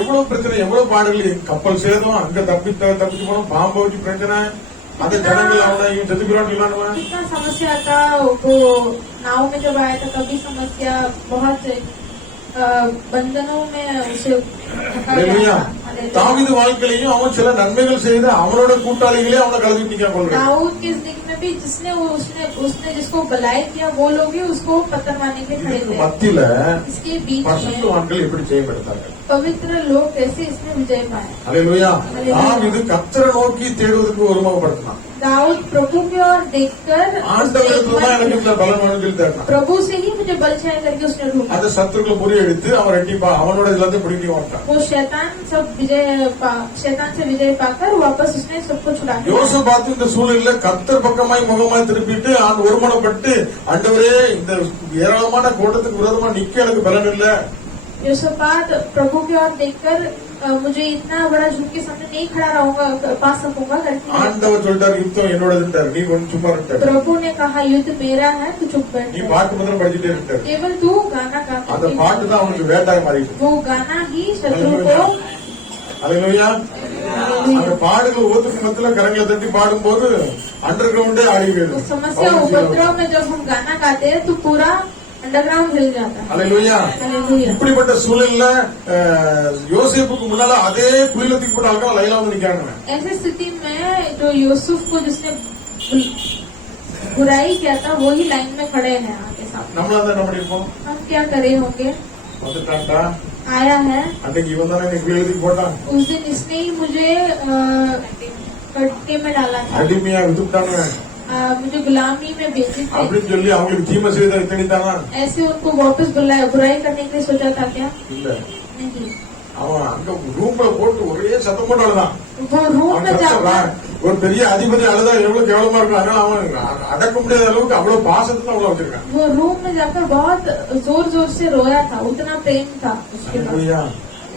எவ்வளவு பிரச்சனை எவ்வளவு பாடுகள் கப்பல் சேதம் அங்க தப்பிச்சு போனோம் பாம்பு வச்சு பிரச்சனை அந்த ஜனங்கள் அவனை இவன் செத்து போயிடுவான். कितना समस्या था वो नाव में जब आया था तभी समस्या बहुत बंधनों में उसे धक्का गया था. हालेलुया. தாவீது வாழ்க்கையிலையும் அவன் சில நன்மைகள் செய்து அவனோட கூட்டாளிகளே அவனை கலந்து நிக்க கொள்றான். दाऊद की जिंदगी में भी उसने जिसको भलाई किया वो लोग ही उसको पत्थर मारने के लिए खड़े இதுக்கு थे. மத்தியில इसके बीच में பரிசுத்தவான்கள் எப்படி ஜெயமெடுத்தார்கள். पवित्र लोग कैसे इसमें विजय पाए. அல்லேலூயா. அல்லேலூயா. தாவீது கர்த்தரை நோக்கி தேடுவதற்கு ஒருமுகப்படுத்தினான். दाऊद प्रभु की ओर देखकर ஆண்டவருக்கு தான் எனக்கு இந்த பலன் வேணும்னு சொல்லி தேடினான். प्रभु से ही मुझे बल चाहिए करके उसने ढूंढा. அந்த சத்துருக்களை முறியடித்து அவன் ரெட்டிப்பா அவனோட எல்லாத்தையும் பிடிக்க மாட்டான். वो शैतान सब शैतान से विजय पाकर वापस उसने सबको छुड़ा दिया। யோசபாத்து இந்த சூழலில் கர்த்தர் பக்கமாய் முகமாய் திருப்பிட்டு ஒருமனப்பட்டு ஆண்டவரே இந்த ஏராளமான கூட்டத்துக்கு விரோதமா நிக்க எனக்கு பலன் இல்ல. योसापात प्रभु की ओर देखकर मुझे इतना बड़ा झुक के सामने नहीं खड़ा रहूंगा, पा सकूंगा करके ஆண்டவர் சொல்லிட்டார் யுத்தம் என்னோடதுன்றார், நீ கொஞ்சம் சும்மா இருக்க. प्रभु ने कहा युद्ध मेरा है, तू चुप बैठ, நீ பாட்டு மாத்திரம் படிச்சுட்டே இருக்க. केवल तू गाना गा, அந்த பாட்டு தான் அவனுக்கு வேட்டாய் மாறிடுச்சு. वो गाना ही शत्रु को। அல்லேலூயா. அந்த பாடுகள் ஒவ்வொரு மத்தியில கரங்களை தட்டி பாடும்போது அண்டர் கிரவுண்டே ஆடி போயிடும். समस्या उपद्रव में जब हम गाना गाते हैं तो पूरा अंडरग्राउंड हिल जाता है। அல்லேலூயா. हालेलुया। இப்படிப்பட்ட சூழல்ல யோசேப்புக்கு முன்னால அதே குழியில தூக்கப்பட்ட ஆட்கள் லைலா வந்து நிக்கிறாங்க. ऐसी स्थिति में जो यूसुफ को जिसने बुराई किया था वही लाइन में खड़े हैं आपके साथ। நம்மள தான் என்ன பண்ணிருப்போம்? हम क्या करे होंगे? வந்துட்டான்டா, आया है, அன்னைக்கு இவன் தானே எனக்கு குழியில தூக்கி போட்டான், उस दिन इसने ही मुझे कटके में डाला था, அடிமையா விட்டுட்டாங்க मुझे गुलामी में बेची थी। அப்படின்னு சொல்லி அவங்களுக்கு தீமை செய்த இத்தனைத்தானா? ऐसे उनको वापस बुलाया, बुराई करने के लिए सोचा था क्या? இல்ல, नहीं। அவன் அங்க ரூம்ல போட்டு ஒரே சத்தம் போட்டு அழுதான். वो रूम அவன் में கஷ்டம். जाकर ஒரு பெரிய அதிபதி அழுதா எவ்வளவு கேவலமா இருக்கும். அதனால அவன் அடக்க முடியாத அளவுக்கு அவ்வளவு பாசத்தை அவ்வளவு வச்சிருக்கான். वो रूम में जाकर बहुत जोर जोर से रोया था, उतना प्रेम था उसके पास। அல்லேலூயா.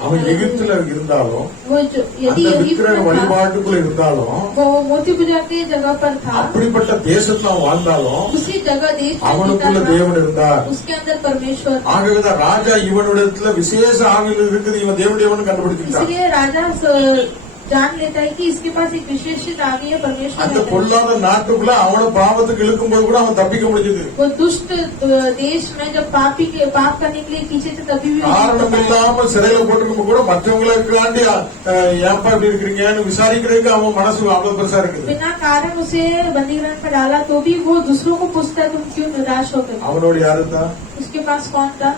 அவன் எகிப்துல இருந்தாலும் वो जो यदि அந்த यही விக்கிரக வழிபாட்டுக்குள்ள இருந்தாலும் वो मूर्ति पूजा की जगह पर था, அப்படிப்பட்ட தேசத்துல அவன் வாழ்ந்தாலும் उसी जगह देश में அவனுக்குள்ள जीता था, தேவன் இருந்தார். उसके अंदर परमेश्वर था। ஆகவேதான் ராஜா இவனிடத்துல விசேஷ ஆவியில் இருக்குது, இவன் தேவனுடையவன் கண்டுபிடிச்சிட்டான். इसलिए राजा जान लेता है कि इसके पास एक विशेषित आवी है, परमेश्वर அந்த रहता है। பொல்லாத நாட்டுக்குள்ள அவனை பாவத்துக்கு இழுக்கும்போது கூட அவன் தப்பிக்க முடிஞ்சது. वो दुष्ट देश में जब पाप करने के लिए पीछे से तभी भी காரணம் இல்லாம சிறையில போட்டிருக்கும் கூட மற்றவங்களுக்காண்டி ஏன்பா இப்படி இருக்கிறீங்கன்னு விசாரிக்கிறதுக்கு அவன் மனசு அவ்வளவு பெருசா இருக்குது. बिना कारण उसे बंदीगृह में डाला तो भी वो दूसरों को पूछता है तुम क्यों निराश हो गए? அவனோட யாரு தான்? उसके पास कौन था?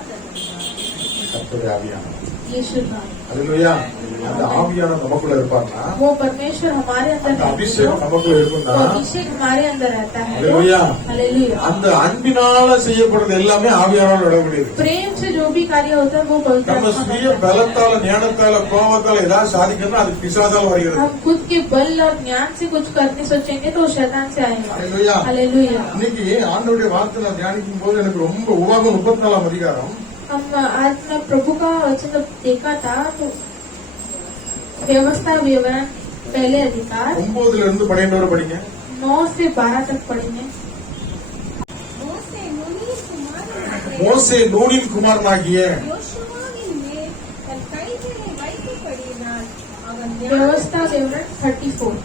கர்த்தருடைய ஆவியானவர். यीशु था। அல்லேலூயா. அந்த ஆவியானவர் நமக்குள்ள இருப்பார்னா, वो परमेश्वर हमारे अंदर அந்த रहता है, அபிஷேகம் நமக்குள்ள இருக்குன்னா, वो अभिषेक हमारे अंदर रहता है। அல்லேலூயா. हालेलुया। அந்த அன்பினால செய்யப்படுறது எல்லாமே ஆவியானவர் நடக்கூடியது. प्रेम से जो भी कार्य होता है वो पवित्र நம்ம आत्मा சுய करता है। பலத்தால ஞானத்தால கோபத்தால ஏதாவது சாதிக்கணும்னா அது பிசாசால வருகிறது. हम खुद के बल और ज्ञान से कुछ करने सोचेंगे तो वो शैतान से आएगा। அல்லேலூயா. हालेलुया। இன்னைக்கு ஆண்டவருடைய வார்த்தை நான் தியானிக்கும் போது எனக்கு ரொம்ப உபாகம் 34 அதிகாரம் हम आज मैं प्रभु का वचन जब देखा था तो व्यवस्था विवरण पहले अधिकार 9 இருந்து 12 வரை படிங்க. 9 से 12 तक पढ़ेंगे। மோசே நூனின் குமாரனாகிய யோசுவாவின் மேல் தன் கைகளை வைத்தபடியினால் அவன் व्यवस्था विवरण 34।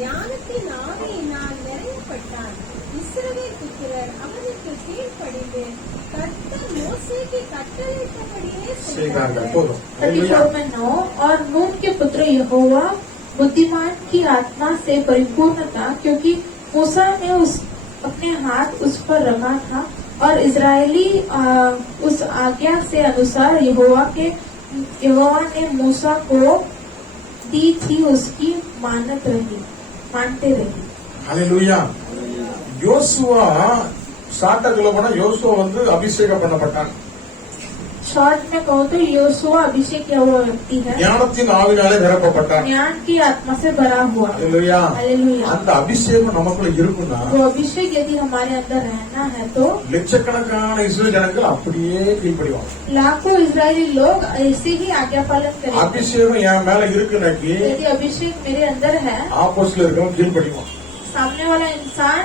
ஞானத்தின் ஆவியினால் நிறையப்பட்டான். இஸ்ரவேல் புத்திரர் அவனுக்கு கீழ்ப்படிந்து கர்த்தர் மோசேக்கு கட்டளையிட்டபடியே செய்தார்கள். செய்தார்கள். போதும். 34 में 9 और नून के पुत्र यहोवा बुद्धिमान की आत्मा से परिपूर्ण था, क्योंकि मूसा ने अपने हाथ उस पर रखा था और इजरायली उस आज्ञा से अनुसार यहोवा ने मूसा को दी थी, उसकी मानते रही। ஹல்லேலூயா. யோசுவா சாட்டக்குள்ள போனா யோசுவா வந்து அபிஷேகம் பண்ணப்பட்டான். शॉर्ट में कहो तो योशुआ अभिषेक किया हुआ व्यक्ति है, ஞானத்தின் ஆவினாலே நிரப்பப்பட்டான். ज्ञान की आत्मा से भरा हुआ। ஹல்லேலூயா. हालेलुया। அந்த அபிஷேகம் நமக்குள்ள இருக்குன்னா वो अभिषेक यदि हमारे अंदर रहना है तो லட்சக்கணக்கான இஸ்ரேல் ஜனங்கள் அப்படியே கீழ்ப்படிவாங்க. लाखों इजरायली लोग ऐसे ही आज्ञा पालन करेंगे। அபிஷேகம் என் மேல இருக்குனாக்கி यदि अभिषेक मेरे अंदर है, ஆப்போசிட்ல இருக்கவன் கீழ்ப்படிவான். सामने वाला इंसान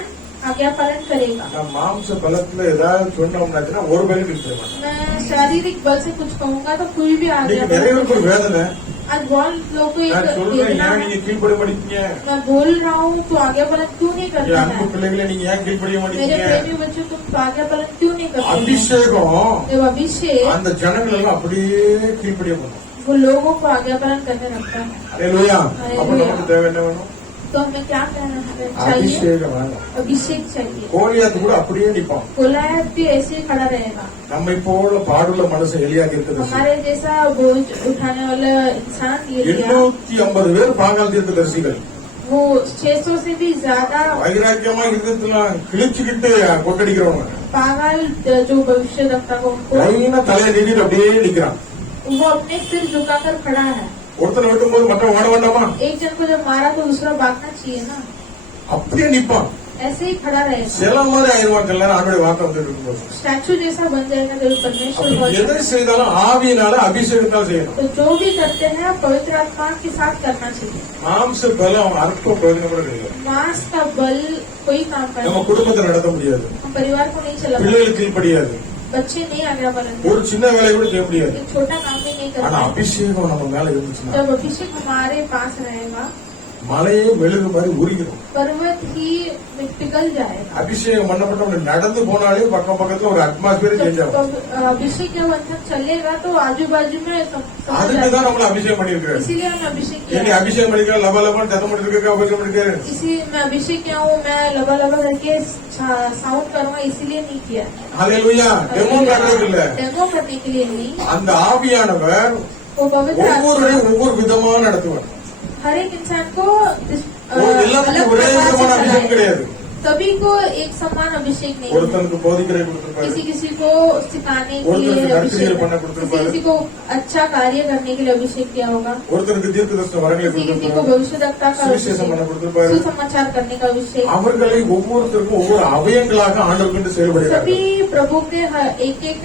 आज्ञा पालन करेगा। நான் மாம்ச பலத்துல ஏதாவது சொன்னோம்னாச்சுன்னா ஒரு பேரும் கீழ்ப்படிவான். मैं शारीरिक बल से कुछ कहूंगा तो कोई भी आज्ञा இன்னைக்கு நிறைய பேருக்கு ஒரு வேதனை. आज बहुत लोग को एक நான் சொல்றேன், वेदना ஏன் है। நீங்க கீழ்ப்படிய மாட்டீங்க? मैं बोल रहा हूँ तो आज्ञा पालन क्यों नहीं என் करते அன்பு हैं? பிள்ளைகளை நீங்க ஏன் கீழ்ப்படிய मेरे மாட்டீங்க? प्रेमी बच्चों तुम तो आज्ञा पालन क्यों नहीं करते हैं? அபிஷேகம் जब अभिषेक அந்த ஜனங்கள் எல்லாம் அப்படியே கீழ்ப்படிய போகும். वो लोगों को आज्ञा पालन करने लगता है। அல்லேலூயா. அப்ப நமக்கு தேவை என்ன வேணும்? तो हमें क्या कहना चाहिए? அபிஷேகம் வேணும். अभिषेक चाहिए। கோலியாத்து கூட அப்படியே நிப்பான். गोलायत भी ऐसे ही खड़ा रहेगा। நம்மை போல பாடுள்ள மனுஷன் எலியா தீர்க்கதரிசி हमारे जैसा बोझ उठाने वाला इंसान एलिया, 850 பேர் பாகால் தீர்க்கதரிசிகள் वो 600 से भी ज्यादा வைராக்கியமா இருந்ததுல கிழிச்சுக்கிட்டு கொட்டடிக்கிறவங்க पागल जो भविष्य वक्ता को उनको லைனா தலையை நீட்டிட்டு அப்படியே நிக்கிறான். वो अपने सिर झुकाकर खड़ा है। ஒருத்தனை வெட்டும் போது மற்ற ஓட வேண்டாமா? एक जन को जब मारा तो दूसरा भागना चाहिए ना, அப்படியே நிப்பான். ऐसे ही खड़ा रहेगा, சில மாதிரி ஆயிடுவான். எல்லாரும் ஆண்டோட வார்த்தை வந்துட்டு இருக்கும்போது स्टैचू जैसा बन जाएगा जब परमेश्वर அப்படி बहुत। எதை செய்தாலும் ஆவியினால அபிஷேகத்தால் செய்யணும். तो जो भी करते हैं पवित्र आत्मा के साथ करना चाहिए। மாம்ச பலம் அற்ப பிரயோஜனம் கூட கிடையாது. मांस का बल कोई काम நம்ம करना, குடும்பத்தை நடத்த முடியாது, हम परिवार को नहीं चला, பிள்ளைகளுக்கு கீழ்ப்படியாது, बच्चे नहीं आज्ञा पालन, ஒரு சின்ன வேலையை கூட செய்ய முடியாது. एक छोटा काम भी नहीं ஆனா करना। அபிஷேகம் நம்ம மேல இருந்துச்சுன்னா जब अभिषेक हमारे पास रहेगा, மலையே மெழுகு மாதிரி உருகிடும். पर्वत ही पिघल जाएगा। அபிஷேகம் பண்ணப்பட்ட நடந்து போனாலே பக்கம் பக்கத்துல ஒரு அட்மாஸ்பியர் சேஞ்ச் ஆகும். जब अभिषेक जब अंदर चलेगा तो आजू बाजू में समझ அதுக்குதான் जाएगा। நம்மள அபிஷேகம் பண்ணிருக்காரு. इसीलिए हमें अभिषेक நீ किया, அபிஷேகம் பண்ணிருக்க லப லபன்னு தத்தம் பண்ணிருக்க அபிஷேகம் பண்ணிருக்காரு. इसी मैं अभिषेक किया हूँ, मैं लबा लबा करके साउंड करूंगा इसलिए नहीं किया, ஹல்லேலூயா. டெமோ காட்டுறது இல்ல. डेमो करने के लिए नहीं। அந்த ஆவியானவர் वो पवित्र आत्मा ஒவ்வொருவரையும் ஒவ்வொரு விதமா நடத்துவார். हर एक इंसान को எல்லாத்துக்கும் ஒரே விதமான அபிஷேகம் கிடையாது. सभी को एक समान अभिषेक नहीं है। ஒருத்தனுக்கு போதிக்கிறை கொடுத்திருப்பாரு, किसी किसी को सिखाने के ஒருத்தருக்கு लिए நற்கிரியை अभिषेक, பண்ண किसी கொடுத்திருப்பாரு, किसी को अच्छा कार्य करने के लिए अभिषेक किया होगा, ஒருத்தருக்கு தீர்க்கதரிசன வரங்களை किसी किसी को கொடுத்திருப்பாரு, भविष्यवक्ता का சுவிசேஷம் பண்ண अभिषेक, கொடுத்திருப்பாரு. सुसमाचार करने का अभिषेक। அவர்களை ஒவ்வொருத்தருக்கும் ஒவ்வொரு அவயங்களாக ஆண்டவர் கொண்டு செயல்படுகிறார். सभी प्रभु के एक एक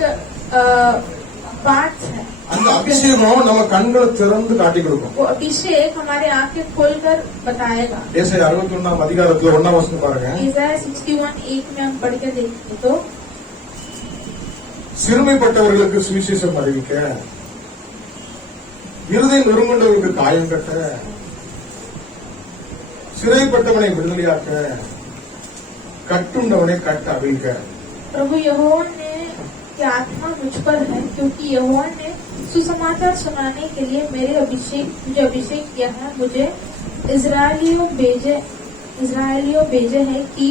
पार्ट है। அந்த அபிஷேகம் நம்ம கண்களை திறந்து காட்டி கொடுக்கும். वो अभिषेक हमारे आंखें खोलकर बताएगा। ஏசாயா 61 அதிகாரத்துல 1 வசனம் பாருங்க. इज़ाया 61:1 में हम पढ़ के देखें तो, சிறுமைப்பட்டவர்களுக்கு சுவிசேஷம் அறிவிக்க, இருதயம் நொறுங்குண்டவர்களுக்கு காயம் கட்ட, சிறைப்பட்டவனை விடுதலையாக்க, கட்டுண்டவனை கட்ட அவிழ்க்க. प्रभु यहोवा ने की आत्मा मुझ पर है, क्योंकि यहोवा ने सुसमाचार सुनाने के लिए मुझे अभिषेक किया है। मुझे इजरायलियों भेजे हैं कि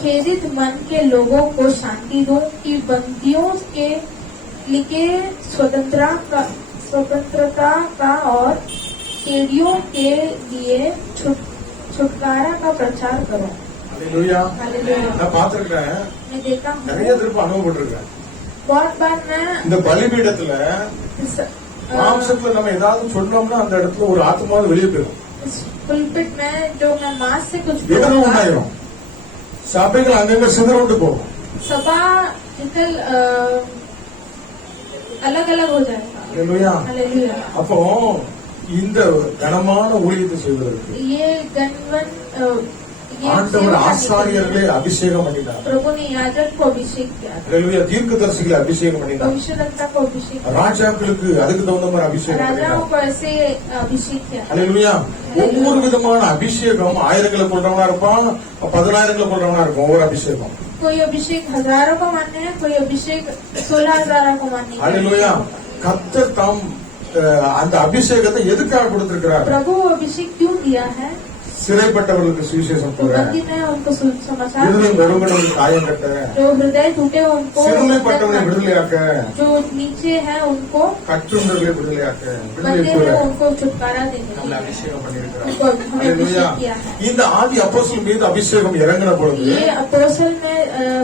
खेदित मन के लोगों को शांति दूं, कि बंदियों के लिए स्वतंत्रता का और कैदियों के लिए छुटकारा का प्रचार करो। அல்லேலூயா. हालेलुया। நான் பார்த்திருக்கேன், मैं देखा हूँ, நிறைய திருப்ப அனுபவப்பட்டிருக்கேன். बहुत बार मैं இந்த பலிபீடத்துல इस மாம்சத்துல நம்ம ஏதாவது சொன்னோம்னா அந்த இடத்துல ஒரு ஆத்மாவது வெளியே போயிடும், पुलपिट में जो मैं मास से कुछ எதிரும் बोलूंगा, உண்டாயிரும், சபைகள் அங்கங்க சிதறண்டு போகும். सभा जितल अलग अलग हो जाएगा। அல்லேலூயா. हालेलुया। அப்போ இந்த கனமான ஊழியத்தை செய்வதற்கு ये गणवन ये ஆண்டவர் सेवा करने के ஆசாரியர்களே लिए அபிஷேகம் பண்ணிட்டார். प्रभु ने याजक को अभिषेक किया था, அல்லேலூயா. தீர்க்கதரிசிகளை அபிஷேகம் பண்ணிட்டார். भविष्यवक्ता को अभिषेक किया, ராஜாக்களுக்கு அதுக்கு தகுந்த மாதிரி அபிஷேகம் राजाओं பண்ணிட்டார். को ऐसे अभिषेक किया। அல்லேலூயா. ஒவ்வொரு விதமான அபிஷேகம் ஆயிரங்களை கொள்றவனா இருப்பான், 10,000ங்களை கொள்றவனா இருக்கும். ஒவ்வொரு அபிஷேகம். कोई अभिषेक हजारों को मानने हैं, कोई अभिषेक 16,000 को मानने हैं। அல்லேலூயா. கர்த்தர் தாம் அந்த அபிஷேகத்தை எதுக்காக கொடுத்திருக்கிறார்? प्रभु अभिषेक क्यों दिया है? சிறைப்பட்டவர்களுக்கு சுவிசேஷம் तो போற, बंदी में उनको समाचार, இருதயம் நொறுங்குண்டவர்களுக்கு காயம் கட்ட, जो हृदय टूटे उनको, சிறுமைப்பட்டவனை விடுதலையாக்க, जो नीचे है उनको, கட்டுண்டவர்களை விடுதலையாக்க, விடுதலை बंदे கூற हैं उनको छुटकारा देने के நம்மளை लिए அபிஷேகம் பண்ணியிருக்கிறார். उनको हमें அல்லேலூயா. अभिषेक किया है। இந்த ஆதி அப்போஸ்தலர் மீது அபிஷேகம் இறங்கின பொழுது ये अपोस्तल में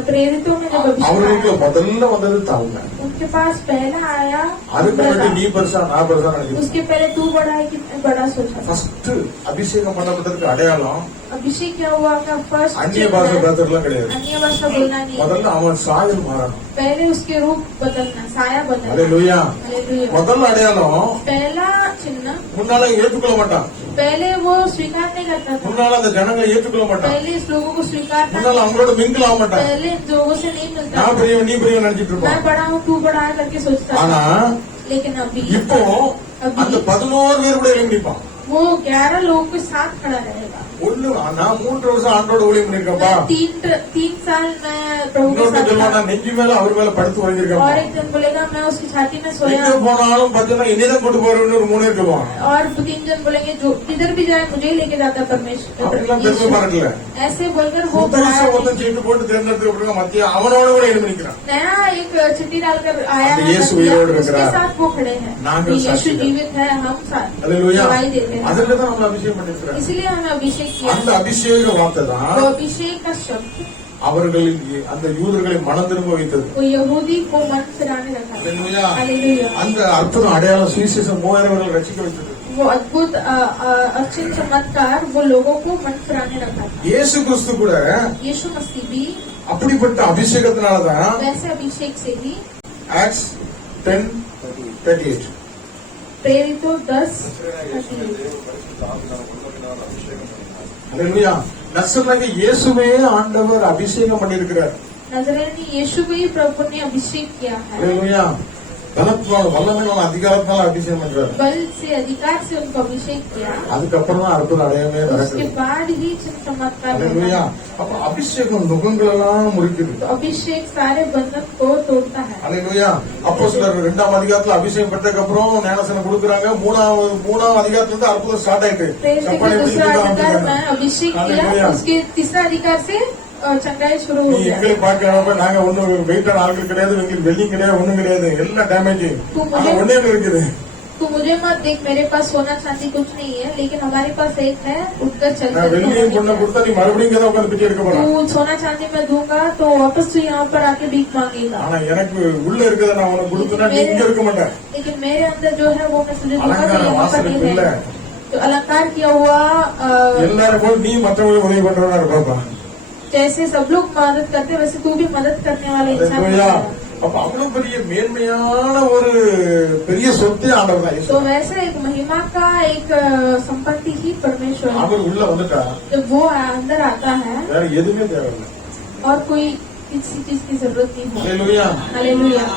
प्रेरितों में जब अभिषेक அவர்களுக்கு आया, முதல்ல வந்தது தாழ்மை. उनके पास पहला आया அதுக்கு முன்னாடி நீ उम्रता। பெருசா நான் பெருசா நினைக்கிறேன். उसके पहले तू बड़ा है कि मैं बड़ा सोचा। ஃபர்ஸ்ட் அபிஷேகம் பண்ணப்பட்டதுக்கு அடையாளம் अभिषेक क्या हुआ का फर्स्ट அந்நிய பாஷை பேசுறதுலாம் கிடையாது. अन्य भाषा बोलना नहीं, முதல்ல அவன் சாயல் மாறணும். पहले उसके रूप बदलना, साया बदलना। அல்லேலூயா. हालेलुया। முதல் அடையாளம் पहला चिन्ह, முன்னால ஏற்றுக்கொள்ள மாட்டான், पहले वो स्वीकार नहीं करता था, முன்னால அந்த ஜனங்களை ஏற்றுக்கொள்ள மாட்டான், पहले इस लोगों को स्वीकार முன்னால नहीं, அவங்களோட மிங்கிள் ஆக மாட்டான். पहले इन लोगों से नहीं मिलता நான் था। பெரியவன் நீ பெரியவன் நினைச்சிட்டு मैं இருப்பான். बड़ा हूँ तू बड़ा है करके सोचता ஆனா था। लेकिन अभी இப்போ அந்த 11 பேர் கூட எழுந்திருப்பான். वो 11 लोगों के साथ खड़ा रहेगा। ஒண்ணு நான் 3 வருஷம் ஆண்டோட ஊழியம் பண்ணிருக்கப்பா, मैं तीन साल मैं प्रभु के இன்னொரு साथ சொல்லுவா था। நான் நெஞ்சு மேல அவர் மேல படுத்து और வாங்கிருக்கப்பா. एक दिन बोलेगा मैं उसकी छाती में सोया, எங்க போனாலும் பார்த்தீங்கன்னா என்னதான் கொண்டு போறேன்னு ஒரு 3 இருக்குவான். और 3 जन बोलेंगे जो किधर भी जाए मुझे ही लेके जाता அப்படிலாம் பெருமை परमेश्वर। பாருங்கல. ऐसे बोलकर वो புதுசா बड़ा ஒருத்தன் சீட்டு போட்டு தேர்ந்தெடுத்து மத்திய அவனோட கூட எழுதி நிற்கிறான். नया एक चिट्ठी डालकर आया अब है, यीशु उसके उइरोड़ रखरा। साथ वो खड़े हैं, नागल कि यीशु साक्षी है। जीवित है, हम साथ அல்லேலூயா. गवाही देते हैं। அதுல தான் நம்மள அபிஷேகம் பண்ணிருக்கிறார். इसलिए हमें अभिषेक किया। அந்த அபிஷேக வார்த்தை தான் वो अभिषेक का शब्द அவர்களின் அந்த யூதர்களை மனம் திரும்ப வைத்தது. वो यहूदी को मन फिराने रखा। அல்லேலூயா. हालेलुया। அந்த அற்புதம் அடையாளம் சுவிசேஷம் 3000 ரட்சிக்க வைத்தது. वो अद्भुत अच्छे चमत्कार वो लोगों को मन फिराने लगा था। இயேசு கிறிஸ்து கூட यीशु मसीह भी அப்படிப்பட்ட அபிஷேகத்தினாலதான் वैसे अभिषेक से ही ஆக்ட்ஸ் 10:38 प्रेरितों 10 పరిశుద్ధ ఆత్మను ఉన్నతమైన అభిషేకం பண்ணினார். அல்லேலூயா. நசரேயனாகிய இயேசுவே ஆண்டவர் அபிஷேகம் பண்ணியிருக்கிறார். नजरेनी यीशु को ही प्रभु ने अभिषेक किया है। அல்லேலூயா. பலத்தினால வல்லமையினால அதிகாரத்தினால அபிஷேகம் பண்றாரு. बल से अधिकार से उनको अभिषेक किया। அதுக்கப்புறம் தான் அற்புத அடையாளமே उसके நடக்குது. बाद ही चमत्कार அல்லேலூயா. அப்ப அபிஷேகம் நுகங்களெல்லாம் முறிக்குது. तो अभिषेक सारे बंधन को तोड़ता है। அல்லேலூயா. அப்போஸ்தலர் 2ஆம் அதிகாரத்துல அபிஷேகம் பெற்றதுக்கு அப்புறம் ஞானஸ்நானம் கொடுக்கறாங்க. 3ஆம் அதிகாரத்துல இருந்து அற்புதம் ஸ்டார்ட் ஆயிட்டு. दूसरा अधिकार में अभिषेक किया, उसके तीसरा अधिकार से चंगाई शुरू हो நீ गया। எங்களுக்கு பாக்கிறப்ப நாங்க ஒண்ணும் வெயிட்டான ஆட்கள் கிடையாது, எங்களுக்கு வெள்ளி கிடையாது, ஒண்ணும் கிடையாது, எல்லாம் டேமேஜ். ஆனா ஒண்ணே இருக்குது. तो मुझे मत देख, मेरे पास सोना चांदी कुछ नहीं है, लेकिन हमारे पास एक है, उठकर चल நான் வெள்ளியும் பொண்ணை கொடுத்தா நீ மறுபடியும் இங்க தான் உட்காந்து பிச்சை எடுக்க போற. तू सोना चांदी में दूंगा तो वापस तू यहाँ पर आके भीख मांगेगा। ஆனா எனக்கு உள்ள இருக்கிறத நான் உனக்கு கொடுத்தனா நீ இங்க இருக்க மாட்டேன். लेकिन मेरे अंदर जो है वो मैं तुझे दूंगा, अलंकार तो यहाँ पर वासना नहीं இல்ல. है। तो अलंकार किया हुआ எல்லாரும் போல நீ மற்றவங்களுக்கு உதவி பண்றவனா இருப்பாப்பா. जैसे सब लोग मदद करते वैसे तू भी मदद करने वाला इंसान அல்லேலூயா. है। அப்ப அவ்வளவு பெரிய மேன்மையான ஒரு பெரிய சொத்தே ஆண்டவர் தான். तो वैसे एक महिमा का एक संपत्ति ही परमेश्वर है। அவர் உள்ள வந்துட்டா जब वो अंदर आता है வேற எதுவுமே தேவையில்லை. और कोई किसी चीज की जरूरत नहीं है। அல்லேலூயா. हालेलुया।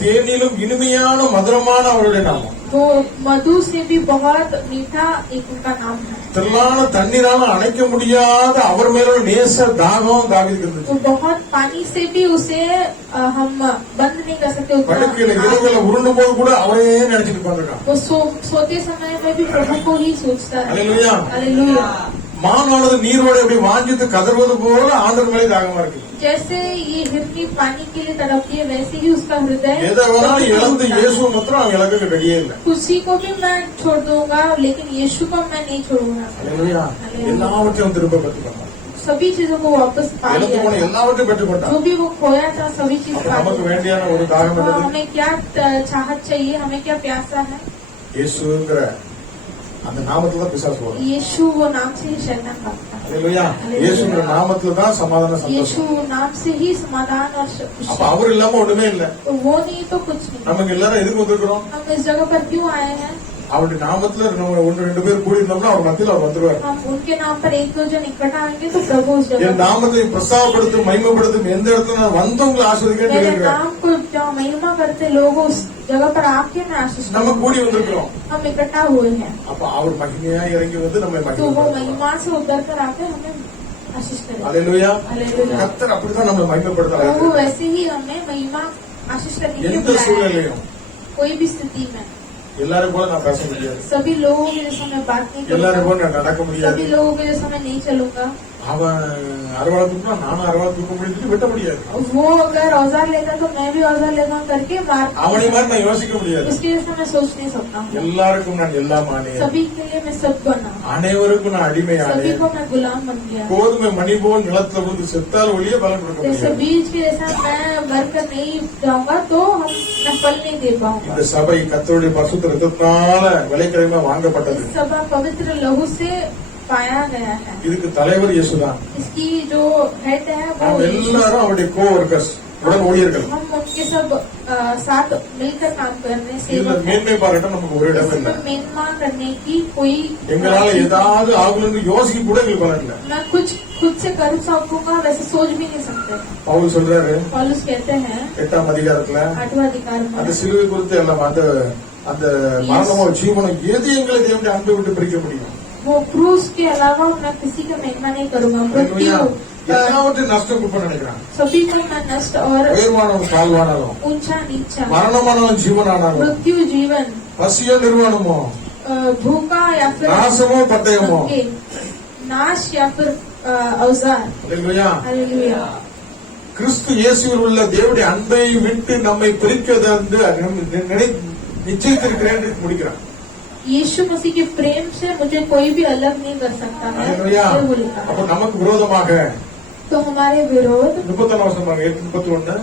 தேனிலும் இனிமையான மதுரமான அவருடைய நாமம். वो मधु से भी बहुत मीठा एक उनका नाम है। திரளான தண்ணீரால அணைக்க முடியாத அவர் மேல நேச தாகம் தாவீதுக்கு तो இருந்துச்சு. बहुत पानी से भी उसे हम बंद नहीं कर सकते படுக்கையில उतना। இரவுல உருண்டும் போது கூட அவரே நினைச்சிட்டு உட்கார்ந்திருக்கான். वो सोते समय में भी प्रभु को ही सोचता है। அல்லேலூயா. हालेलुया। மானானது நீரோட எப்படி வாஞ்சித்து கதறுவது போல ஆண்டவர் மேலே தாகமா இருக்கு. जैसे ये हिरनी पानी के लिए तड़पती है, वैसे ही उसका हृदय எதை வேணாலும் இழந்து இயேசு மாத்திரம் அவன் இழக்க ரெடியே இல்லை. उसी को भी मैं छोड़ दूंगा, लेकिन यीशु को मैं नहीं छोड़ूंगा। அல்லேலூயா. எல்லாவற்றையும் திரும்ப பெற்றுக்கொண்டான். सभी चीजों को वापस पा இழந்து लिया। போன எல்லாவற்றையும் பெற்றுக்கொண்டான். जो भी वो खोया था सभी चीज அப்ப पा நமக்கு लिया। வேண்டியான ஒரு தாகம் हाँ, என்னது? हमें क्या चाहत चाहिए, हमें क्या प्यासा है? இயேசுங்கிற அந்த நாமத்துல தான் பிசாசு வரும். यीशु वो नाम से ही शैतान भागता है। அல்லேலூயா. இயேசுங்கிற நாமத்துல தான் சமாதான यीशु சந்தோஷம். नाम से ही समाधान और அப்ப அவர் இல்லாம ஒண்ணுமே இல்ல. तो वो नहीं तो कुछ नहीं। நமக்கு எல்லாரும் எதுக்கு வந்திருக்கிறோம்? हम इस जगह पर क्यों आए हैं? அவருடைய நாமத்துல ஒன்று ரெண்டு பேர் கூடி இருந்தோம்னா அவர் மத்தியில் அவர் வந்துருவார். हम उनके नाम पर एक दो जन इकट्ठा आएंगे तो प्रभु उस जगह என் நாமத்தை பிரஸ்தாவப்படுத்தும் மகிமைப்படுத்தும் எந்த இடத்துல நான் வந்து உங்களை ஆஸ்வதிக்கிறேன்னு मेरे சொல்லியிருக்கிறேன். नाम को जहाँ महिमा करते लोग उस जगह पर आके मैं आशीष நம்ம करूंगा। கூடி வந்திருக்கிறோம். हम इकट्ठा हुए हैं அப்ப அவர் மகிமையா இறங்கி வந்து நம்மை तो वो மகிமைப்படுத்துவார். महिमा से उतर कर आके हमें आशीष करें। அல்லேலூயா. हालेलुया। கர்த்தர் அப்படிதான் நம்மை மகிமைப்படுத்துறாரு. प्रभु वैसे ही हमें महिमा आशीष करने के लिए எந்த बुलाया है। சூழ்நிலையும் कोई भी स्थिति में எல்லாரும் போல நான் பேச முடியாது. सभी लोगों के जैसा मैं बात नहीं எல்லாரும் करूंगा, போல நான் நடக்க முடியாது. सभी लोगों के जैसा मैं नहीं चलूंगा। அவன் அறுவாள் தூக்கினா நானும் அறுவாள் தூக்க முடியுது வெட்ட முடியாது. वो अगर औजार लेगा तो मैं भी औजार लेगा करके मार அவனை மாதிரி நான் யோசிக்க முடியாது. उसके जैसा मैं सोच नहीं सकता हूँ। எல்லாருக்கும் நான் எல்லாம் ஆனேன். सभी के लिए मैं सब बना, அனைவருக்கும் நான் सभी அடிமையானேன். को मैं गुलाम बन गया। கோதுமை மணி போல் நிலத்துல வந்து செத்தால் ஒளிய பலன் கொடுக்க जैसे முடியாது. बीज के जैसा मैं मरकर नहीं जाऊंगा तो मैं फल नहीं दे पाऊंगा। இந்த சபை கர்த்தருடைய பரிசுத்த இரத்தத்தால விலைக்கிரயமா வாங்கப்பட்டது. इस सभा पवित्र लहू से पाया गया है। இதுக்கு தலைவர் இயேசுதான். इसकी जो हेड है वो நாம் यीशु। எல்லாரும் அவருடைய கோவர்க்கர்ஸ் உடன் ஊழியர்கள். हम उनके सब साथ मिलकर काम करने से இதுல மேன்மை பாராட்ட நமக்கு ஒரு இடம் இல்லை. मेनमा करने की कोई எங்களால ஏதாவது ஆகலன்னு யோசிக்க கூட எங்களுக்கு பலன் இல்லை. मैं कुछ खुद से कर सकूंगा वैसे सोच भी नहीं सकते। பவுல் சொல்றாரு पौलुस कहते हैं 8ஆம் அதிகாரத்துல 8वां अधिकार அந்த में சிலுவை குறித்து எல்லாம் அந்த மரணமோ ஜீவனோ எது எங்களை தேவனுடைய அன்பை விட்டு பிரிக்க முடியும்? वो क्रूस के अलावा मैं किसी का महिमा नहीं करूंगा। मृत्यु எல்லாவற்றையும் நஷ்டம் கொடுப்ப நினைக்கிறான். सभी को मैं नष्ट और உயர்வானாலும் தாழ்வானாலும் ऊंचा नीचा, மரணமானாலும் ஜீவனானாலும் मृत्यु जीवन, பசியோ நிர்வாணமோ भूखा या फिर நாசமோ பட்டயமோ भूखे, नाश या फिर औजार। அல்லேலூயா. हालेलुया। கிறிஸ்து இயேசுவில் உள்ள தேவனுடைய அன்பை விட்டு நம்மை பிரிக்கிறது என்று நிச்சயித்திருக்கிறேன் முடிக்கிறான். यीशु मसीह के प्रेम से मुझे कोई भी अलग नहीं कर सकता है, அல்லேலூயா. ये वो लिखा அப்ப है। நமக்கு விரோதமாக तो हमारे विरोध 31 வருஷம் 8:31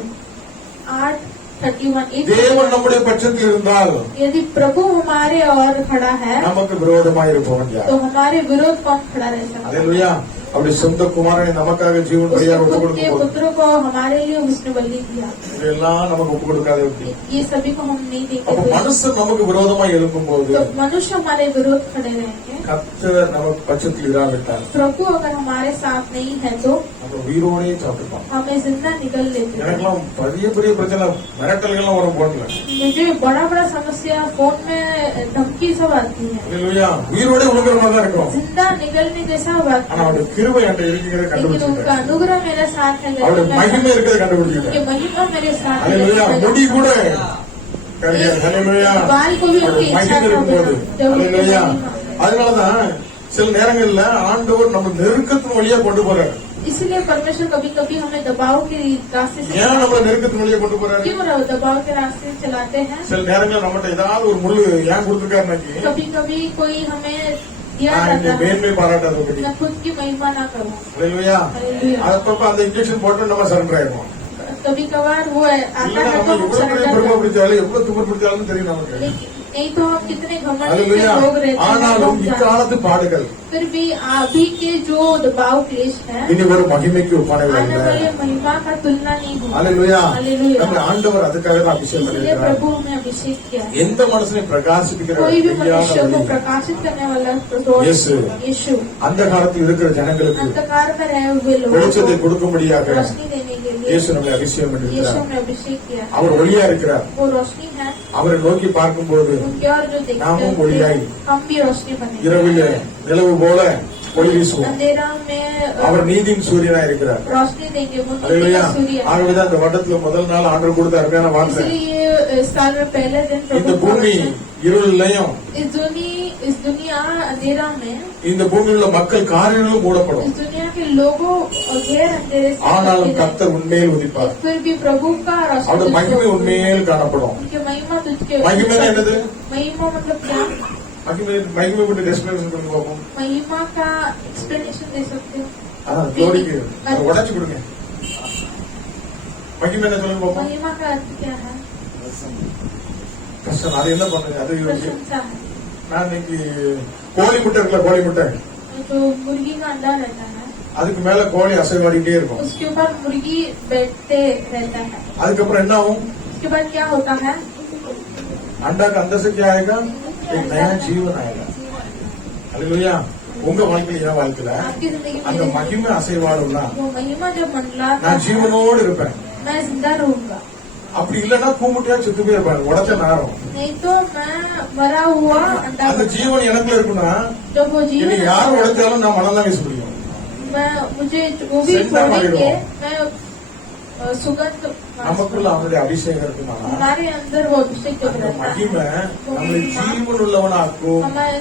8 31 தேவன் நம்முடைய பட்சத்தில் இருந்தால் यदि प्रभु हमारे और खड़ा है நமக்கு விரோதமாய் இருப்பவன் யார்? तो हमारे विरोध कौन खड़ा रह सकता है? அல்லேலூயா. அப்படி சொந்த குமாரனை நமக்காக ஜீவன் பலியாக उसने ஒப்புக் खुद के கொடுக்கும் போது पुत्रों को हमारे लिए उसने बलि दिया। இதெல்லாம் நமக்கு ஒப்புக் கொடுக்காத எப்படி? ये सभी को हम नहीं देंगे அப்ப तो மனுஷன் நமக்கு விரோதமாய் எழும்பும் போது मनुष्य हमारे विरोध खड़े रहेंगे। கர்த்தர் நமக்கு பட்சத்தில் இராவிட்டார் प्रभु अगर हमारे साथ नहीं है तो நம்ம உயிரோடே சாப்பிட்டுப்பான். हमें जिंदा निकल लेते हैं। எனக்கெல்லாம் பெரிய பெரிய பிரச்சனை மிரட்டல்கள்லாம் வரும் போன்ல. मुझे बड़ा बड़ा समस्या फोन में धमकी सब आती है, அல்லேலூயா. உயிரோடே உழுகிற மாதிரி தான் இருக்கும். जिंदा निकलने जैसा बात ஆனா அவருடைய கிருபை என்கிட்ட இருக்கிறத लेकिन கண்டுபிடிச்சிட்டேன். उनका अनुग्रह मेरे साथ है। அவருடைய लेकिन மகிமை இருக்கிறத उनकी கண்டுபிடிச்சிட்டேன். महिमा मेरे साथ है। அல்லேலூயா. முடி கூட கிடையாது. அல்லேலூயா. बाल को भी அவருடைய उनकी इच्छा மகிமை இருக்கும்போது जब उनकी அல்லேலூயா. महिमा। அதனாலதான் சில நேரங்கள்ல ஆண்டவர் நம்ம நெருக்கத்தின் வழியா கொண்டு போறாரு. इसलिए परमेश्वर कभी कभी हमें दबाव के रास्ते से ஏன் நம்மள நெருக்கத்தின் வழியா கொண்டு போறாரு? क्यों दबाव के रास्ते से चलाते हैं? சில நேரங்கள் நம்மகிட்ட ஏதாவது ஒரு முள்ளு ஏன் கொடுத்துருக்காருனாக்கி कभी कभी कोई हमें दिया நான் இந்த जाता है, மேன்மை பாராட்டாத படி मैं खुद की महिमा ना करूं। அல்லேலூயா. हालेलुया। அதப்ப அந்த இன்ஜெக்ஷன் போட்டு நம்ம சரண்டர் ஆயிடுவோம். कभी कभार वो आता இல்லைன்னா है நம்ம तो हम எவ்வளவு பெரிய surrender பெருமை करते பிடிச்சாலும் எவ்வளவு துமர் பிடிச்சாலும் தெரியும் நமக்கு. हैं। लेकिन नहीं तो हम कितने घमंड के அல்லேலூயா. लोग रहते हैं, ஆனாலும் लोग जानते हैं। இக்காலத்து பாடுகள் फिर भी अभी के जो दबाव क्लेश है இனி ஒரு மகிமைக்கு ஒப்பானவை आने அல்ல. वाले महिमा का तुलना नहीं होगा। அல்லேலூயா. हालेलुया। நம்ம ஆண்டவர் அதுக்காக தான் அபிஷேகம் इसलिए பண்ணிருக்கிறார். प्रभु ने अभिषेक किया है। எந்த மனுஷனை பிரகாசிப்பிக்கிற कोई भी மெய்யான मनुष्य को வழி. प्रकाशित करने वाला रोड यीशु। यीशु। அந்த காலத்தில் இருக்கிற ஜனங்களுக்கு अंधकार में रहे हुए लोगों வெளிச்சத்தை को கொடுக்கும்படியாக रोशनी देने के लिए இயேசு நம்மை அபிஷேகம் यीशु பண்ணிருக்கிறார். ने अभिषेक किया है। அவர் ஒளியா இருக்கிறார். वो रोशनी है, அவரை நோக்கி பார்க்கும்போது उनके और जो देखते नामों हैं बोलियाई। हम भी रोशनी बने। இரவில் நிலவு போல ஒளி வீசுவோம். अंधेरा में அவர் நீதியின் சூரியனா இருக்கிறார். रोशनी देंगे, वो नीति அல்லேலூயா. का सूर्य है। ஆகவேதான் இந்த வருடத்துல முதல் நாள் ஆண்டவர் கொடுத்த அருமையான வார்த்தை. इसलिए इस साल में पहले दिन இந்த प्रभु பூமி இருளிலையும் इस दुनिया अंधेरा में இந்த பூமியில் உள்ள மக்கள் காரியங்களும் மூடப்படும். इस दुनिया के लोगों गैर अंधेरे से ஆனாலும் ढके கர்த்தர் உண்மையில் உதிப்பார். रहें। फिर भी प्रभु का रोशनी அவருடைய तुझको மகிமை உண்மையில் காணப்படும். उनकी महिमा तुझके மகிமைனா என்னது? महिमा मतलब क्या? மகிமை பற்றி எக்ஸ்பிளேஷன் பண்ணி பார்ப்போம். महिमा का एक्सप्लेनेशन दे सकते हो? ஜோடிக்கு உடைச்சு கொடுங்க. மகிமை என்ன சொல்லுங்க பார்ப்போம். महिमा का अर्थ क्या है? கஷ்டம். அது என்ன பண்ணுங்க? அது प्रशंसा है। நான் இன்னைக்கு கோழி முட்டை இருக்குல்ல, கோழி முட்டை जो मुर्गी का अंडा रहता है அதுக்கு மேல கோழி அசைவாடிட்டே இருக்கும். उसके ऊपर मुर्गी बैठते रहता है। அதுக்கப்புறம் என்ன ஆகும்? उसके बाद क्या होता है? अंडा का अंदर से क्या आएगा? एक नया जीवन आएगा. हालेलुया. உங்க வாழ்க்கையில என் வாழ்க்கையில आपकी जिंदगी அந்த में மகிமை அசைவாடும்னா वो महिमा जब मंडलाता நான் है ஜீவனோடு இருப்பேன். मैं जिंदा रहूंगा, அப்படி இல்லைன்னா கூமுட்டியா செத்து போயிருப்பாரு, உடச்ச நேரம். नहीं तो मैं मरा हुआ अंडा அந்த बनूंगा। ஜீவன் எனக்குள்ள இருக்குன்னா जब वो என்னை जीवन யார் உடைச்சாலும் நான் மனம் தான் வீச முடியும். मैं मुझे वो भी जिंदा छोड़ेंगे, मारिडो। मैं सुगंध நமக்குள்ள அவனுடைய அபிஷேகம் இருக்குன்னா हमारे अंदर वो अभिषेक जब அந்த रहता है மகிமை நம்மளை ஜீவன் உள்ளவனாக்கும். हमें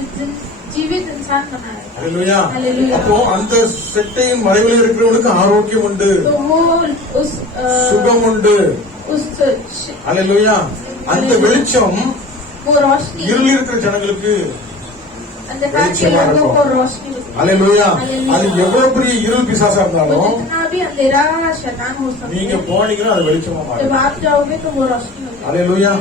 जीवित इंसान बनाए। ஹalleluya. हालेलुया। அப்போ அந்த செட்டையின் மறைவில் இருக்கிறவனுக்கு ஆரோக்கியம் உண்டு, तो वो उस சுகம் உண்டு. उस ஹalleluya. அந்த வெளிச்சம் वो रोशनी இருள் இருக்கிற ஜனங்களுக்கு अंधकार के लोगों को रोशनी होती है। ஹalleluya. हालेलुया। அது எவ்வளவு பெரிய இருள் பிசாசா वो இருந்தாலும் जितना भी अंधेरा शैतान हो सकता நீங்க है, போனீங்கன்னா அது வெளிச்சமா जब மாறும். आप जाओगे तो वो रोशनी होगी। ஹalleluya.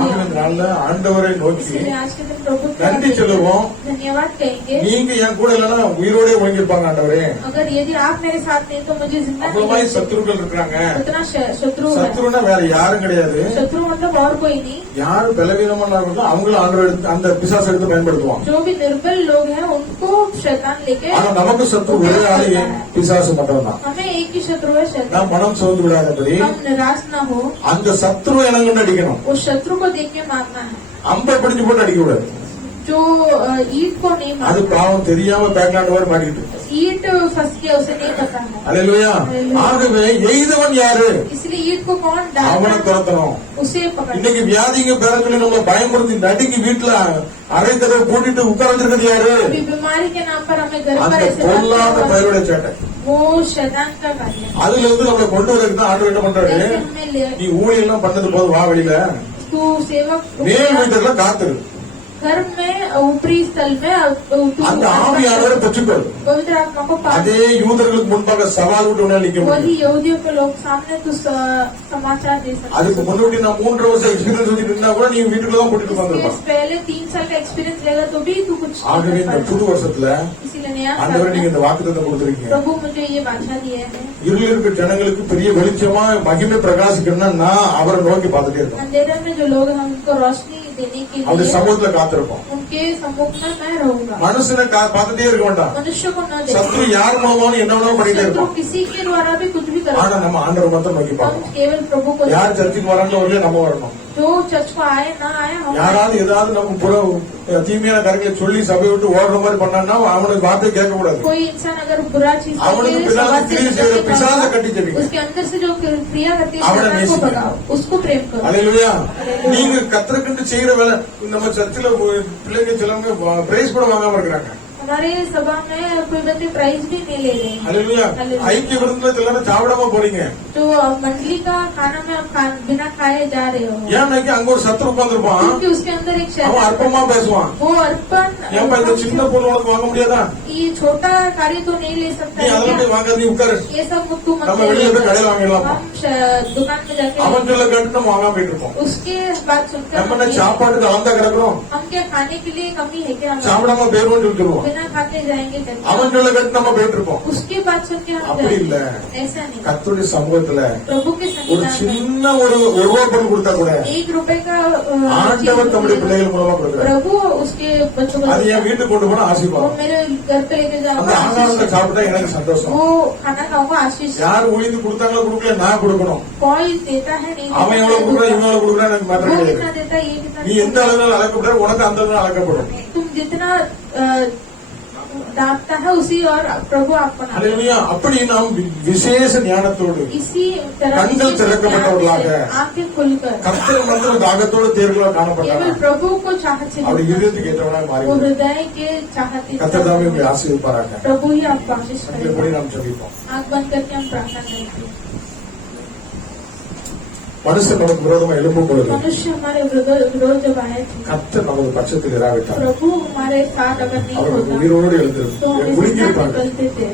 ஆகிய நாள்ல ஆண்டவரை நோக்கி इसलिए आज के दिन प्रभु का நன்றி சொல்லுவோம். धन्यवाद कहेंगे। நீங்க என் கூட இல்லைன்னா உயிரோடே ஒழிஞ்சிருப்பாங்க ஆண்டவரே. अगर यदि आप मेरे साथ नहीं तो मुझे जिंदा அவ்வளவு नहीं மாதிரி कर सकते। சத்துருக்கள் இருக்காங்க. उतना शत्रु है। சத்துருன்னா வேற யாரும் கிடையாது. शत्रु मतलब और कोई नहीं, யாரு பலவீனமான அவங்களும் ஆண்டவர் எடுத்து அந்த பிசாசு எடுத்து பயன்படுத்துவாங்க. जो भी निर्बल लोग हैं उनको शैतान लेके ஆனா நமக்கு சத்ரு ஒரே ஆளே பிசாசு மட்டும் தான். हमें एक ही शत्रु है शैतान। நாம் மனம் சோர்ந்து விடாதபடி हम निराश न हो, அந்த சத்ரு எனக்கு அடிக்கணும். उस शत्रु को देख के मारना है, அம்பை பிடிச்சு போட்டு அடிக்க கூடாது. जो ईट को नहीं அது मारना। பாவம் தெரியாம பேக்லாண்ட் மாதிரி மாறிட்டு. ईट फंस गया, उसे नहीं पता है, அல்லேலூயா. ஆகவே எய்தவன் யாரு? इसलिए ईट को कौन அவனை डालना, துரத்தணும். उसे पकड़ना। இன்னைக்கு வியாதிங்க பேர சொல்லி நம்ம பயமுறுத்தி நடுங்கி வீட்டுல அரை கதவை பூட்டிட்டு உட்கார்ந்துருக்கிறது யாரு? अभी बीमारी के नाम पर हमें घर पर அந்த ऐसे பொல்லாத रखा हुआ है। பயிருடைய சேட்டை. वो शैतान का कार्य है। அதுல இருந்து நம்மளை கொண்டு வரதுக்கு தான் ஆண்டவர் என்ன பண்றாரு? ऐसे हमें நீ ஊழியெல்லாம் பண்ணது போது வா வெளியில तू सेवक மேல் வீட்டுல காத்துரு. घर में ऊपरी स्थल में அந்த ஆவியானவரை பெற்றுக்கொள். पवित्र आत्मा को पा அதே யூதர்களுக்கு முன்பாக சவால் விட்டு உன்னால் நிக்க वही முடியும். यहूदियों के लोग सामने तो समाचार दे सकते அதுக்கு முன்னாடி நான் 3 வருஷம் எக்ஸ்பீரியன்ஸ் வந்து நின்னா கூட நீ வீட்டுல தான் கூட்டிட்டு हैं। வந்திருப்பான். इसके पहले 3 साल का एक्सपीरियंस लेगा तो भी तू कुछ नहीं ஆகவே कर இந்த पाएगा। புது வருஷத்துல इसीलिए नया साल ஆண்டவரே நீங்க में இந்த வாக்குத்தத்தம் கொடுத்திருக்கீங்க. प्रभु मुझे ये बादशाह दिया है। இருளில் இருக்கிற ஜனங்களுக்கு பெரிய வெளிச்சமா மகிமை பிரகாசிக்கணும்னா நான் அவரை நோக்கி பார்த்துட்டே இருக்கேன். अंधेरे में जो लोग हैं उनको रोशनी देने के அவருடைய लिए சமூகத்துல காத்திருப்போம். उनके सम्मुख में मैं रहूंगा। மனுஷனை பார்த்துட்டே இருக்க வேண்டாம். मनुष्य को न சத்ரு देखें। யார் மூலமானு என்ன வேணாலும் பண்ணிட்டே शत्रु இருப்பான். किसी के द्वारा भी कुछ भी ஆனா कर நம்ம ஆண்டவர் மாத்திரம் நோக்கி हम பார்க்கணும். केवल प्रभु को யார் சர்ச்சுக்கு வரான்னு வரலையோ நம்ம வரணும். जो चर्च को आए ना आए हम யாராவது ஏதாவது நம்ம புற தீமையான காரியங்களை சொல்லி சபை விட்டு ஓடுற மாதிரி பண்ணான்னா அவனுக்கு வார்த்தை கேட்க கூடாது. कोई इंसान अगर बुरा चीज அவனுக்கு करके பின்னால समाज से கிரியை செய்யற निकलने பிசாசை पाएगा, கட்டி ஜெபிங்க. उसके अंदर से जो क्रिया करती है அவனை शैतान को நேசிங்க. भगाओ, उसको प्रेम करो। அல்லேலூயா. நீங்க கத்தருக்குன்னு செய்யற வேலை நம்ம சர்ச்சில் பிள்ளைங்க சிலவங்க பிரைஸ் கூட வாங்காம இருக்கிறாங்க. हमारे सभा में कोई बच्चे प्राइज भी नहीं ले रहे हैं। அல்லேலூயா. ஐக்கிய விருந்துல சிலரும் சாப்பிடாம போறீங்க. तो मंडली का खाना में आप बिना खाए जा रहे हो ஏன்னா அங்க ஒரு சத்துரு உட்கார்ந்திருப்பான். क्योंकि उसके अंदर एक அவன் शैतान அற்பமா பேசுவான். वो अर्पण ஏன்பா இந்த சின்ன பொண்ணு உனக்கு வாங்க முடியாதா? ये छोटा कार्य तो नहीं ले सकता நீ है அதெல்லாம் क्या? போய் வாங்காத, நீ உட்காரு. ये सब तू मत நம்ம ले வெளியில போய் लेना। கடையில வாங்கிடலாம். हम दुकान में जाके அவன் சொல்ல கேட்டு நம்ம வாங்காம போயிட்டு இருப்போம். उसके बात सुनकर நம்ம हम என்ன சாப்பாட்டுக்கு அளந்தா கிடக்குறோம். हम क्या खाने के लिए कमी है क्या? हम சாப்பிடாம போயிருவோம்னு சொல்லிடுவோம். बिना खाते जाएंगे करके அவன் சொல்ல கேட்டு நம்ம போயிட்டு இருப்போம். उसकी बात सुन के हम அப்படி இல்ல. जाएंगे। ऐसा नहीं। கர்த்தருடைய சமூகத்துல प्रभु के ஒரு सन्निधान में சின்ன ஒரு ரூபா பொருள் கொடுத்தா கூட ₹1 का ஆண்டவர் தம்முடைய चीज பிள்ளைகள் மூலமா கொடுக்கிறார். प्रभु उसके बच्चों को அது என் வீட்டுக்கு கொண்டு போனா वो ஆசீர்வாதம். मेरे घर पे लेके அந்த जाऊंगा ஆகாரத்தை சாப்பிட்டா எனக்கு சந்தோஷம். वो खाना खाऊंगा आशीष। யார் உழிந்து கொடுத்தாங்களோ கொடுக்கல நான் கொடுக்கணும். कोई देता है नहीं அவன் देता எவ்வளவு है, கொடுக்குறான் இவன் எவ்வளவு கொடுக்குறான் எனக்கு वो மாற்றம் कितना கிடையாது. देता है ये कितना நீ எந்த देता அளவுனால அழைக்கப்படுற உனக்கு அந்த அளவுனால அழைக்கப்படும். है। तुम जितना दापता है उसी और प्रभु आपको ना அல்லேலூயா. அப்படி நாம் விசேஷ ஞானத்தோடு इसी तरह கண்கள் திறக்கப்பட்டவர்களாக आंखें खुलकर கர்த்தர் மந்திரம் தாகத்தோடு தேர்களாக காணப்பட்டாங்க. केवल प्रभु को चाहत से அவருடைய இதயத்துக்கு ஏற்றவனாக वो மாறி हृदय के चाहते கர்த்தர் தாமே உங்களை ஆசீர்வதிப்பாராக. प्रभु ही आपको आशीष எங்களை करेगा। போய் நாம் ஜெபிப்போம். आंख बंद करके हम प्रार्थना करेंगे। மனுஷன் நமக்கு விரோதமா எழுப்பும் பொழுது मनुष्य हमारे विरोध जब आए थे கர்த்தர் நமது பட்சத்தில் இராவிட்டார். प्रभु हमारे साथ अगर नहीं அவர்கள் होता உயிரோடு तो எழுந்திருப்பார். हम முழுகி इससे இருப்பாங்க. निकलते थे।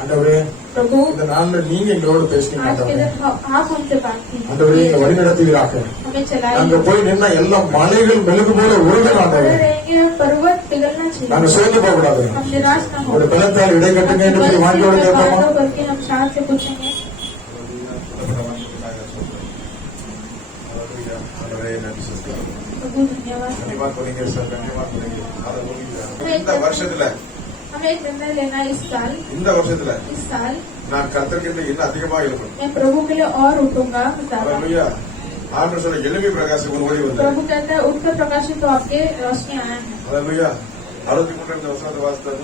ஆண்டவரே प्रभु இந்த நாள்ல நீங்க எங்களோடு பேசுறீங்க. आज के ஆண்டவரே दिन आप हमसे बात की, ஆண்டவரே எங்களை வழி நடத்துவீராக. हमें நாங்க चलाइए। போய் நின்னா எல்லா மலைகள் மெழுகு போல உருகணும் खड़े ஆண்டவரே. रहेंगे पर्वत पिघलना நாங்க चाहिए, சோர்ந்து போக கூடாது. हम निराश न हो। ஒரு பலத்தால் இடை கட்டுங்க என்று சொல்லி வாஞ்சோடு கேட்போமா? बातों करके हम साथ से पूछेंगे। प्रभु धन्यवाद। धन्यवाद बोलेंगे सर, धन्यवाद बोलेंगे. இந்த வருஷத்துல हमें एक निर्णय लेना है इस साल நான் கர்த்தர்கிட்ட இன்னும் அதிகமாக எழுப்பணும். मैं प्रभु के लिए और उठूंगा ज्यादा। அல்லேலூயா. ஆண்டவர் சொல்ல எழுப்பி பிரகாசம் ஒரு ஓடி வந்தார். प्रभु कहता है उठकर प्रकाशित तो आपके रोशनी आया है। அல்லேலூயா. 63 வசனத்தை வாசித்தோம்,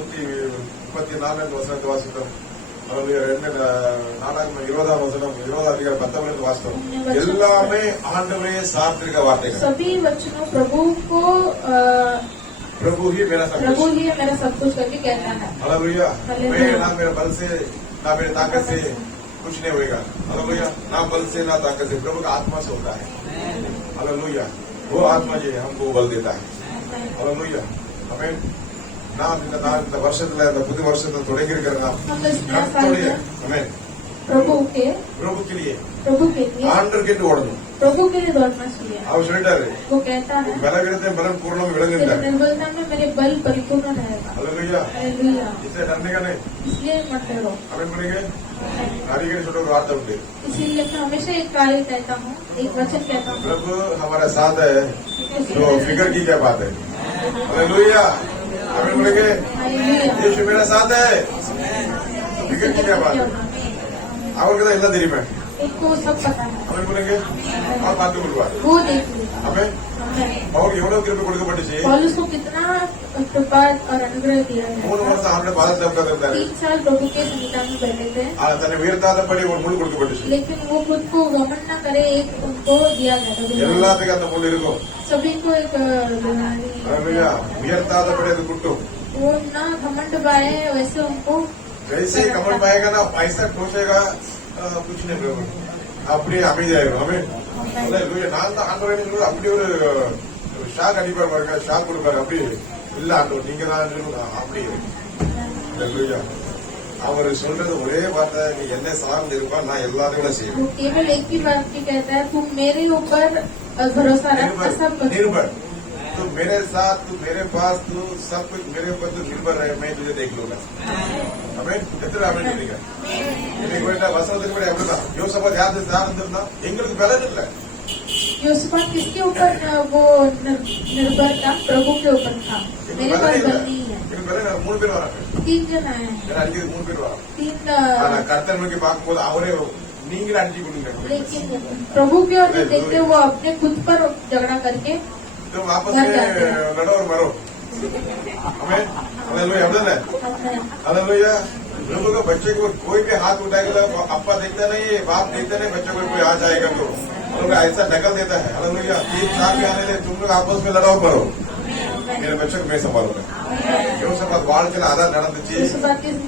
134 வசனத்தை வாசித்தோம். அல்லேலூயா. 4 வசனம் 20 அதிகாரம் 19 வாசித்தோம். எல்லாமே ஆண்டவரே சார்ந்திருக்க வார்த்தைகள். सभी वचनों प्रभु को प्रभु ही मेरा सब प्रभु कुछ. ही मेरा सब कुछ करके कहता है। हालेलुया. हालेलुया. मैं ना मेरे बल से ना मेरे ताकत से कुछ नहीं होगा. हालेलुया. ना बल से ना ताकत से, प्रभु का आत्मा से होता है. हालेलुया. वो आत्मा जी हमको बल देता है. हालेलुया. हमें நாம் இந்த வருஷத்துல இந்த புது வருஷத்தை தொடங்கி இருக்கிற நாம் हम इस नया साल கர்த்தருடைய में ஆமென் प्रभु के प्रभु के लिए ஆண்டர்கிட்ட ஓடணும். प्रभु के लिए दौड़ना चाहिए। அவர் சொல்லிட்டாரு, वो कहता है பலவீனத்தை பலன் பூர்ணம் मेरी விளங்குகிறார். निर्बलता में मेरे बल परिपूर्ण रहेगा। हालेलुया. हालेलुया। इसे डरने का नहीं. इसलिए मत डरो। हमें बोलेंगे अरिगेट சொல்ற ஒரு வார்த்தை உண்டு. इसीलिए मैं हमेशा एक कार्य कहता हूँ, एक वचन कहता हूँ, प्रभु हमारे साथ है तो फिक्र की क्या बात है. हालेलुया. हमें बोलेंगे हालेलुया। यीशु मेरे साथ है, फिक्र की क्या बात है. அவருக்கு தான் எல்லாம் தெரியுமே. उसको सब पता है, हमें बोलेंगे और बात बोलवा. वो देख लेगा। हमें அவருக்கு எவ்வளவு கிருபை கொடுக்கப்பட்டுச்சு. पौलुस को कितना कृपा और अनुग्रह दिया है। 3 வருஷம் ஆண்டவர் பாதத்தில் உட்கார்ந்திருந்தாரு. 3 साल प्रभु के सन्निधान में बैठे थे, தன்னை உயர்த்தாதபடி ஒரு முள் கொடுக்கப்பட்டுச்சு. लेकिन वो खुद को घमंड न करे, एक उनको दिया गया था। எல்லாத்துக்கும் அந்த முள் இருக்கும். सभी को एक बीमारी, हालेलुया. உயர்த்தாதபடி அது குட்டும். वो न घमंड पाए वैसे उनको जैसे ही कमल पाएगा ना पैसा ठोसेगा कुछ नहीं प्रभु அப்படியே அமைதியாயிரும். हमें हालेलुया. நான் தான் ஆண்டவரே அப்படி ஒரு ஒரு ஷாக் அடிப்பார் பாருங்க, ஷாக் கொடுப்பாரு. அப்படி இல்ல ஆண்டவர் நீங்க தான் அப்படி அல்லேலூயா. அவர் சொல்றது ஒரே வார்த்தை, நீ என்ன சார்ந்து இருப்பா, நான் எல்லாத்தையும் செய்வேன். वो केवल एक ही बात की कहता है, तुम मेरे ऊपर भरोसा रख, मैं सब कुछ निर्भर तू मेरे साथ, तू मेरे पास, तू सब कुछ मेरे ऊपर तू निर्भर रहे, मैं तुझे देख लूंगा. हमें कितना हमें मिलेगा இன்னைக்கு வேண்டாம். வசனத்துக்கு கூட எப்படிதான் யோசப்பா தியானம் இருந்தா எங்களுக்கு பலன் இல்லை. यूसुफ किसके ऊपर वो निर्भर था? प्रभु के ऊपर था। मेरे पास बल नहीं है। எனக்கு பலன் 3 பேர் வராங்க. 3 जन आए हैं। ஏன்னா அடிக்கிறது 3 பேர் வராங்க. 3 ஆனா கர்த்தர் நோக்கி பார்க்கும்போது அவரே நீங்களே அடிச்சு கொடுங்க. लेकिन प्रभु की ओर देखते वो अपने खुद पर झगड़ा करके तो वापस में लड़ो और मरो. हमें हालेलुया बोलना है. हालेलुया. प्रभु का बच्चे को कोई भी हाथ उठाएगा तो अप्पा देखता नहीं, बाप देखता नहीं, बच्चे को कोई आ जाएगा तो हम लोग ऐसा ढकल देता है. हालेलुया. 3 साल के आने दे, तुम लोग आपस में लड़ो मरो, मेरे बच्चे को मैं संभालूंगा. யோசப்பா வாழ்க்கையில அதான் நடந்துச்சு.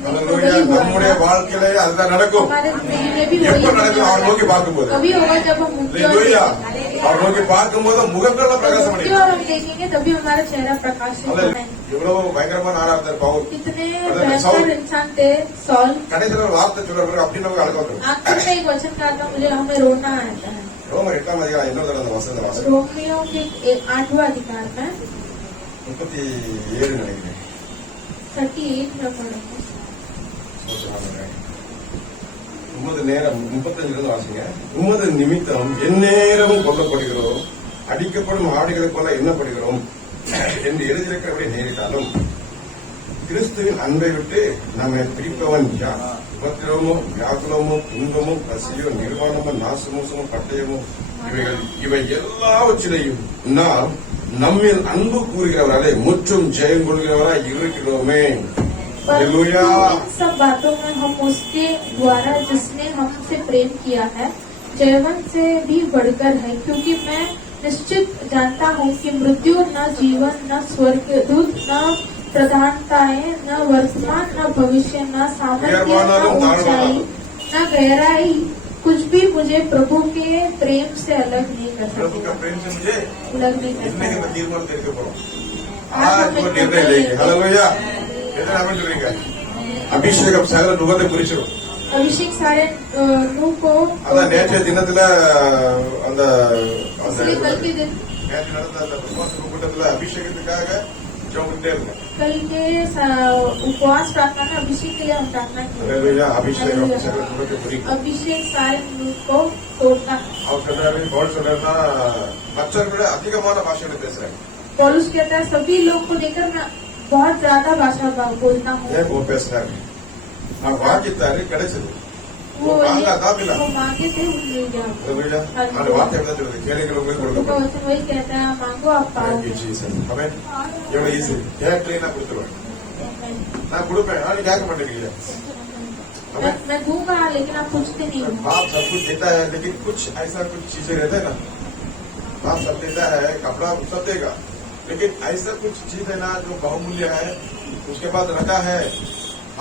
हालेलुया. நம்முடைய வாழ்க்கையில அதுதான் நடக்கும். हमारे जिंदगी में भी எப்ப वही நடக்கும்? அவர் நோக்கி பார்க்கும்போது. कभी होगा जब हम मुक्ति और हालेलुया. அவர் நோக்கி பார்க்கும்போது முகங்கள்ல பிரகாசம் मुक्ति அடையும். और हम देखेंगे तभी हमारा चेहरा प्रकाशित होगा. எவ்வளவு பயங்கரமான ஆளா இருந்தார் பவுல். कितने भयंकर इंसान थे सॉल. கடைசியில் ஒரு வார்த்தை சொல்றாரு, அப்படி நமக்கு அழகா வரும். आखिर में एक वचन कहा था, मुझे हमें रोना आता है। ரோமர் 8ஆம் அதிகாரம் இன்னொரு தடவை அந்த வசனத்தை வாசிங்க. रोमियो के 8वां अधिकार में 37 நினைக்கிறேன். 38 में पढ़ेंगे। உமது நேரம் 35 வாசிங்க. உமது நிமித்தம் எந்நேரமும் கொல்லப்படுகிறோம், அடிக்கப்படும் ஆடுகளை போல எண்ணப்படுகிறோம் என்று எழுதியிருக்கிறபடி நேரிட்டாலும் கிறிஸ்துவின் அன்பை விட்டு நம்மை பிரிப்பவன் யார்? உபத்திரவமோ வியாகுலமோ துன்பமோ பசியோ நிர்வாணமோ நாசமோசமோ பட்டயமோ இவை எல்லாவற்றிலையும் நாம் நம்மில் அன்பு கூறுகிறவராலே முற்றும் ஜெயம் கொள்கிறவராய் இருக்கிறோமே. हालेलुया. इन सब बातों में हम उसके द्वारा जिसने हमसे प्रेम किया है जयवंत से भी बढ़कर है, क्योंकि मैं निश्चित जानता हूँ कि मृत्यु न जीवन न स्वर्गदूत न प्रधानताएं न वर्तमान न भविष्य न सामर्थ्य न ऊंचाई न गहराई कुछ भी मुझे प्रभु के प्रेम से अलग नहीं कर प्रभु का सकता। प्रेम से मुझे अलग नहीं कर इतने के सकता। तीर्मान करके पढ़ो. आज वो निर्णय लेंगे. हालेलुया. எதை நாம சொல்றீங்க? அபிஷேகம் சகல நுகத்தை குறிச்சிடும். अभिषेक सारे नूह को அதான் நேற்றைய தினத்துல அந்த इसलिए कल के दिन நேற்று நடந்த அந்த விசுவாச கூட்டத்துல அபிஷேகத்துக்காக ஜெபிட்டே இருந்தோம். कल के उपवास प्रार्थना में अभिषेक के लिए हम प्रार्थना की। हालेलुया. அபிஷேகம் சகல நுகத்தை குறிக்கும். अभिषेक सारे नूह को तोड़ता है। அவர் சொல்றாரு, பவுல் சொல்றாருன்னா மற்றவர்களை விட அதிகமான பாஷையில பேசுறாங்க. पौलुस कहता है सभी लोग को लेकर मैं बहुत ज्यादा भाषा बोलता हूँ। ஏன் वो பேசுறாரு? அவர் வாக்கித்தாரு கிடைச்சது. वो வாங்காதான் இல்ல. वो मांगे थे वो मिल गया। हालेलुया. அந்த வார்த்தை என்ன சொல்றது? கேளுங்களுக்கு प्रभु का கொடுக்கப்படும். वचन वही कहता है, मांगो आप पाओगे। அவன் எவ்வளவு ஈஸி கேட்கல நான் கொடுத்துருவேன். நான் கொடுப்பேன், ஆனா கேட்க மாட்டேங்கிறீங்க. मैं दूंगा लेकिन आप पूछते नहीं हो। बाप सब कुछ देता है, लेकिन कुछ ऐसा कुछ चीजें रहता है ना, बाप सब देता है, कपड़ा सब देगा, लेकिन ऐसा कुछ चीज है ना जो बहुमूल्य है, उसके बाद रखा है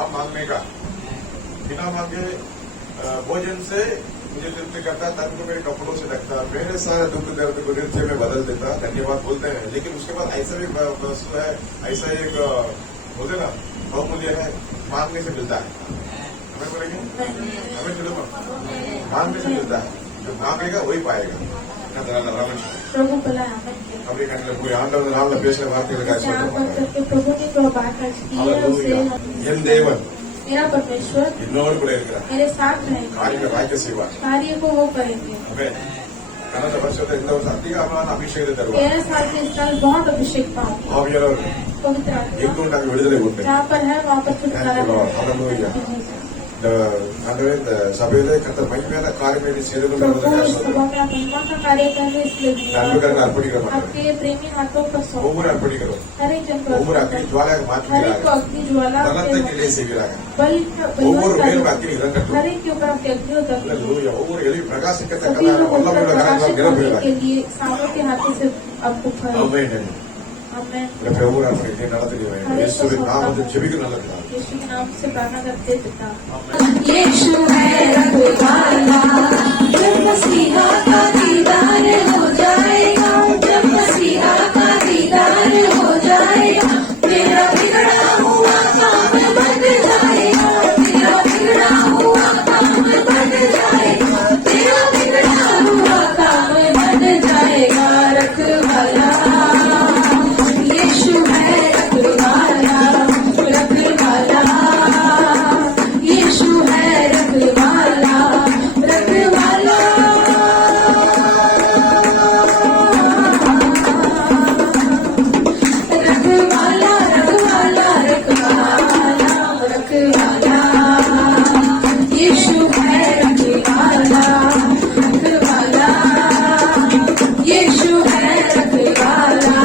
आप मांगने का. बिना मांगे भोजन से मुझे तृप्ति करता, तन को मेरे कपड़ों से रखता, मेरे सारे दुख दर्द को नृत्य में बदल देता. धन्यवाद बोलते हैं, लेकिन उसके बाद ऐसा भी वस्तु है, ऐसा एक बोलते ना बहुमूल्य है, मांगने से मिलता है. हमें बोलेंगे हमें चलो मांगने से मिलता है, जो मांगेगा वही पाएगा. प्रभु भला आमन करे। அப்படி கண்ணில் போய் ஆண்டவர் நாளில் பேசுற வார்த்தைகளுக்காக यहाँ पर சொல்ல करके प्रभु ने जो बात आज की है उसे என் தேவன் मेरा परमेश्वर என்னோடு கூட இருக்கிறார், मेरे साथ रहेंगे, காரியங்களை வாய்க்க செய்வார். कार्य को वो करेंगे। हमें கடந்த வருஷத்தை இந்த வருஷம் அதிகமான அபிஷேகத்தை தருவார். 13 साल के इस साल बहुत अभिषेक पाऊंगा। ஆவியானவர் पवित्र आत्मा எங்கும் நாங்கள் விடுதலை உண்டு. जहाँ पर है वहाँ पर छुटकारा है। ஹalleluya. இந்த ஆண்டவரே இந்த சபையிலே கர்த்தர் மகிமையான காரியங்களை செய்து प्रभु கொண்டிருப்பதற்காக इस சொல்லுங்கள். सभा में आप महिमा का कार्य कर रहे हैं, इसलिए நன்மைக்காக धन्यवाद। அர்ப்பணிக்கிறோம். आपके प्रेमी हाथों पर सौंप ஒவ்வொரு அர்ப்பணிக்கிறோம், हर एक जन को ஒவ்வொரு अर्पण அக்னி करें। ஜுவாலையாக हर एक को மாற்றுகிறார்கள். अग्नि ज्वाला பலத்தை கிளை செய்கிறார்கள். ஒவ்வொரு ஒவ்வொரு மேலும் அக்னி இறங்கட்டும். हर एक के ऊपर आपके अग्नि उतरती है। ஹalleluya. ஒவ்வொரு எளிய सभी பிரகாசிக்கத்தக்கதான लोगों को வல்லமையுள்ள கரங்களால் प्रकाशित करने நிரப்புகிறார்கள். के लिए सामों के हाथों से आपको भरे। ஆமென். आमेन। ஒவ்வொரு அர்ப்பணித்தை நடத்துகிறேன். இயேசுவின் நாமத்தில் ஜெபிக்க நல்லதுதான். यीशु के नाम से प्रार्थना करते पिता। यीशु है रखवाला, जब मसीहा का दीदार हो जाएगा, जब मसीहा का काम बन जाएगा, तेरा बिगड़ा हुआ काम बन जाएगा। रखवाला यीशु है, रखवाला रखवाला यीशु है, रखवाला रखवाला रखवाला रखवाला रखवाला रखवाला यीशु है, रखवाला रखवाला यीशु है, रखवाला।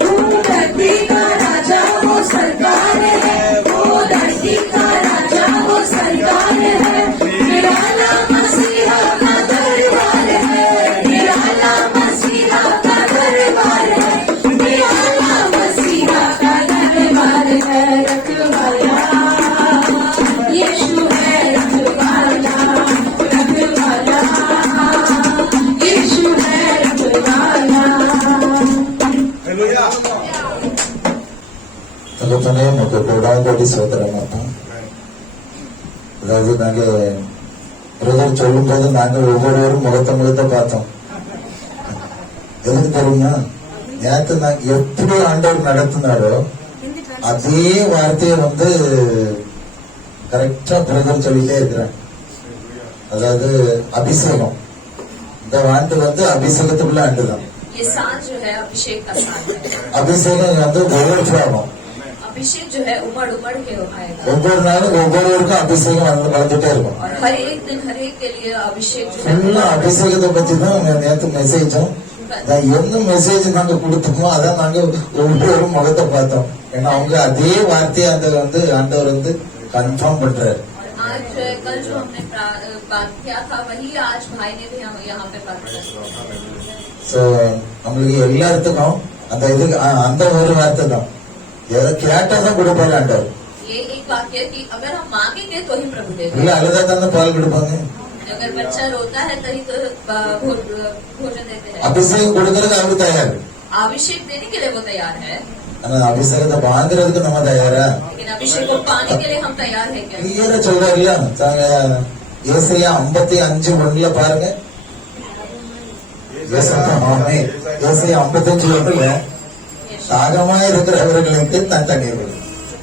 वो धरती का राजा वो सरकार है, वो धरती का राजा वो सरकार है। निराला मसीहा का दरबार है, निराला मसीहा का दरबार है, निराला मसीहा का दरबार है। रखवाला यीशु है, रखवाला रखवाला यीशु है, रखवाला। Hallelujah. தகப்பனே உமக்கு கோடாகோடி சோதரம் அப்பா. அதாவது நாங்க பிரதர் சொல்லும் போது நாங்கள் ஒவ்வொருவரும் முகத்தை பார்த்தோம். எதுக்கு தெரியுமா, நேற்று நாங்க எப்படி ஆண்டவர் நடத்தினாரோ அதே வார்த்தையை கரெக்டா பிரதர் சொல்லிட்டே இருக்கிறேன். அதாவது அபிஷேகம், இந்த ஆண்டு அபிஷேகத்துக்குள்ள ஆண்டு தான். ये साल जो है अभिषेक का साल है। அபிஷேகம் ஓவர்ஃப்ளோ ஆகும். अभिषेक जो है उमड़ उमड़ के आएगा ஒவ்வொரு நாளும் ஒவ்வொருவருக்கும் அபிஷேகம் வளர்ந்துட்டே இருக்கும். और हर एक दिन हर एक के लिए अभिषेक जो है ஃபுல்லா அபிஷேகத்தை பத்தி தான் நேற்று மெசேஜும் என்ன மெசேஜ் நாங்க கொடுத்தோமோ அதான் நாங்க ஒவ்வொரு முகத்தை பார்த்தோம். ஏன்னா அவங்க அதே வார்த்தையை அந்த ஆண்டவர் கன்ஃபார்ம் பண்றாரு. और आज जो है कल जो हमने बात किया था वही आज भाई ने भी हम यहाँ पे बात किया। சோ நம்மளுக்கு எல்லாத்துக்கும் அந்த ஒரு வார்த்தை தான், எதை கேட்டா தான் கொடுப்பாரு ஆண்டவர். ये एक वाक्य है कि अगर हम मांगेंगे तो ही प्रभु देगा। இல்ல அழுதா தானே பால் கொடுப்பாங்க. अगर बच्चा रोता है तभी तो भोजन देते हैं। அபிஷேகம் கொடுக்கறதுக்கு அவரு தயார், अभिषेक देने के लिए वो तैयार है, ஆனா அபிஷேகத்தை வாங்குறதுக்கு நம்ம தயாரா? लेकिन अभिषेक को पाने के लिए हम तैयार है क्या? கிளியரா சொல்றாரு இல்ல, ஏசாயா 55:1 பாருங்க. ஏசாயா 55:1 தாகமா இருக்கிறவர்களுக்கு தன் தண்ணீர் கொடு.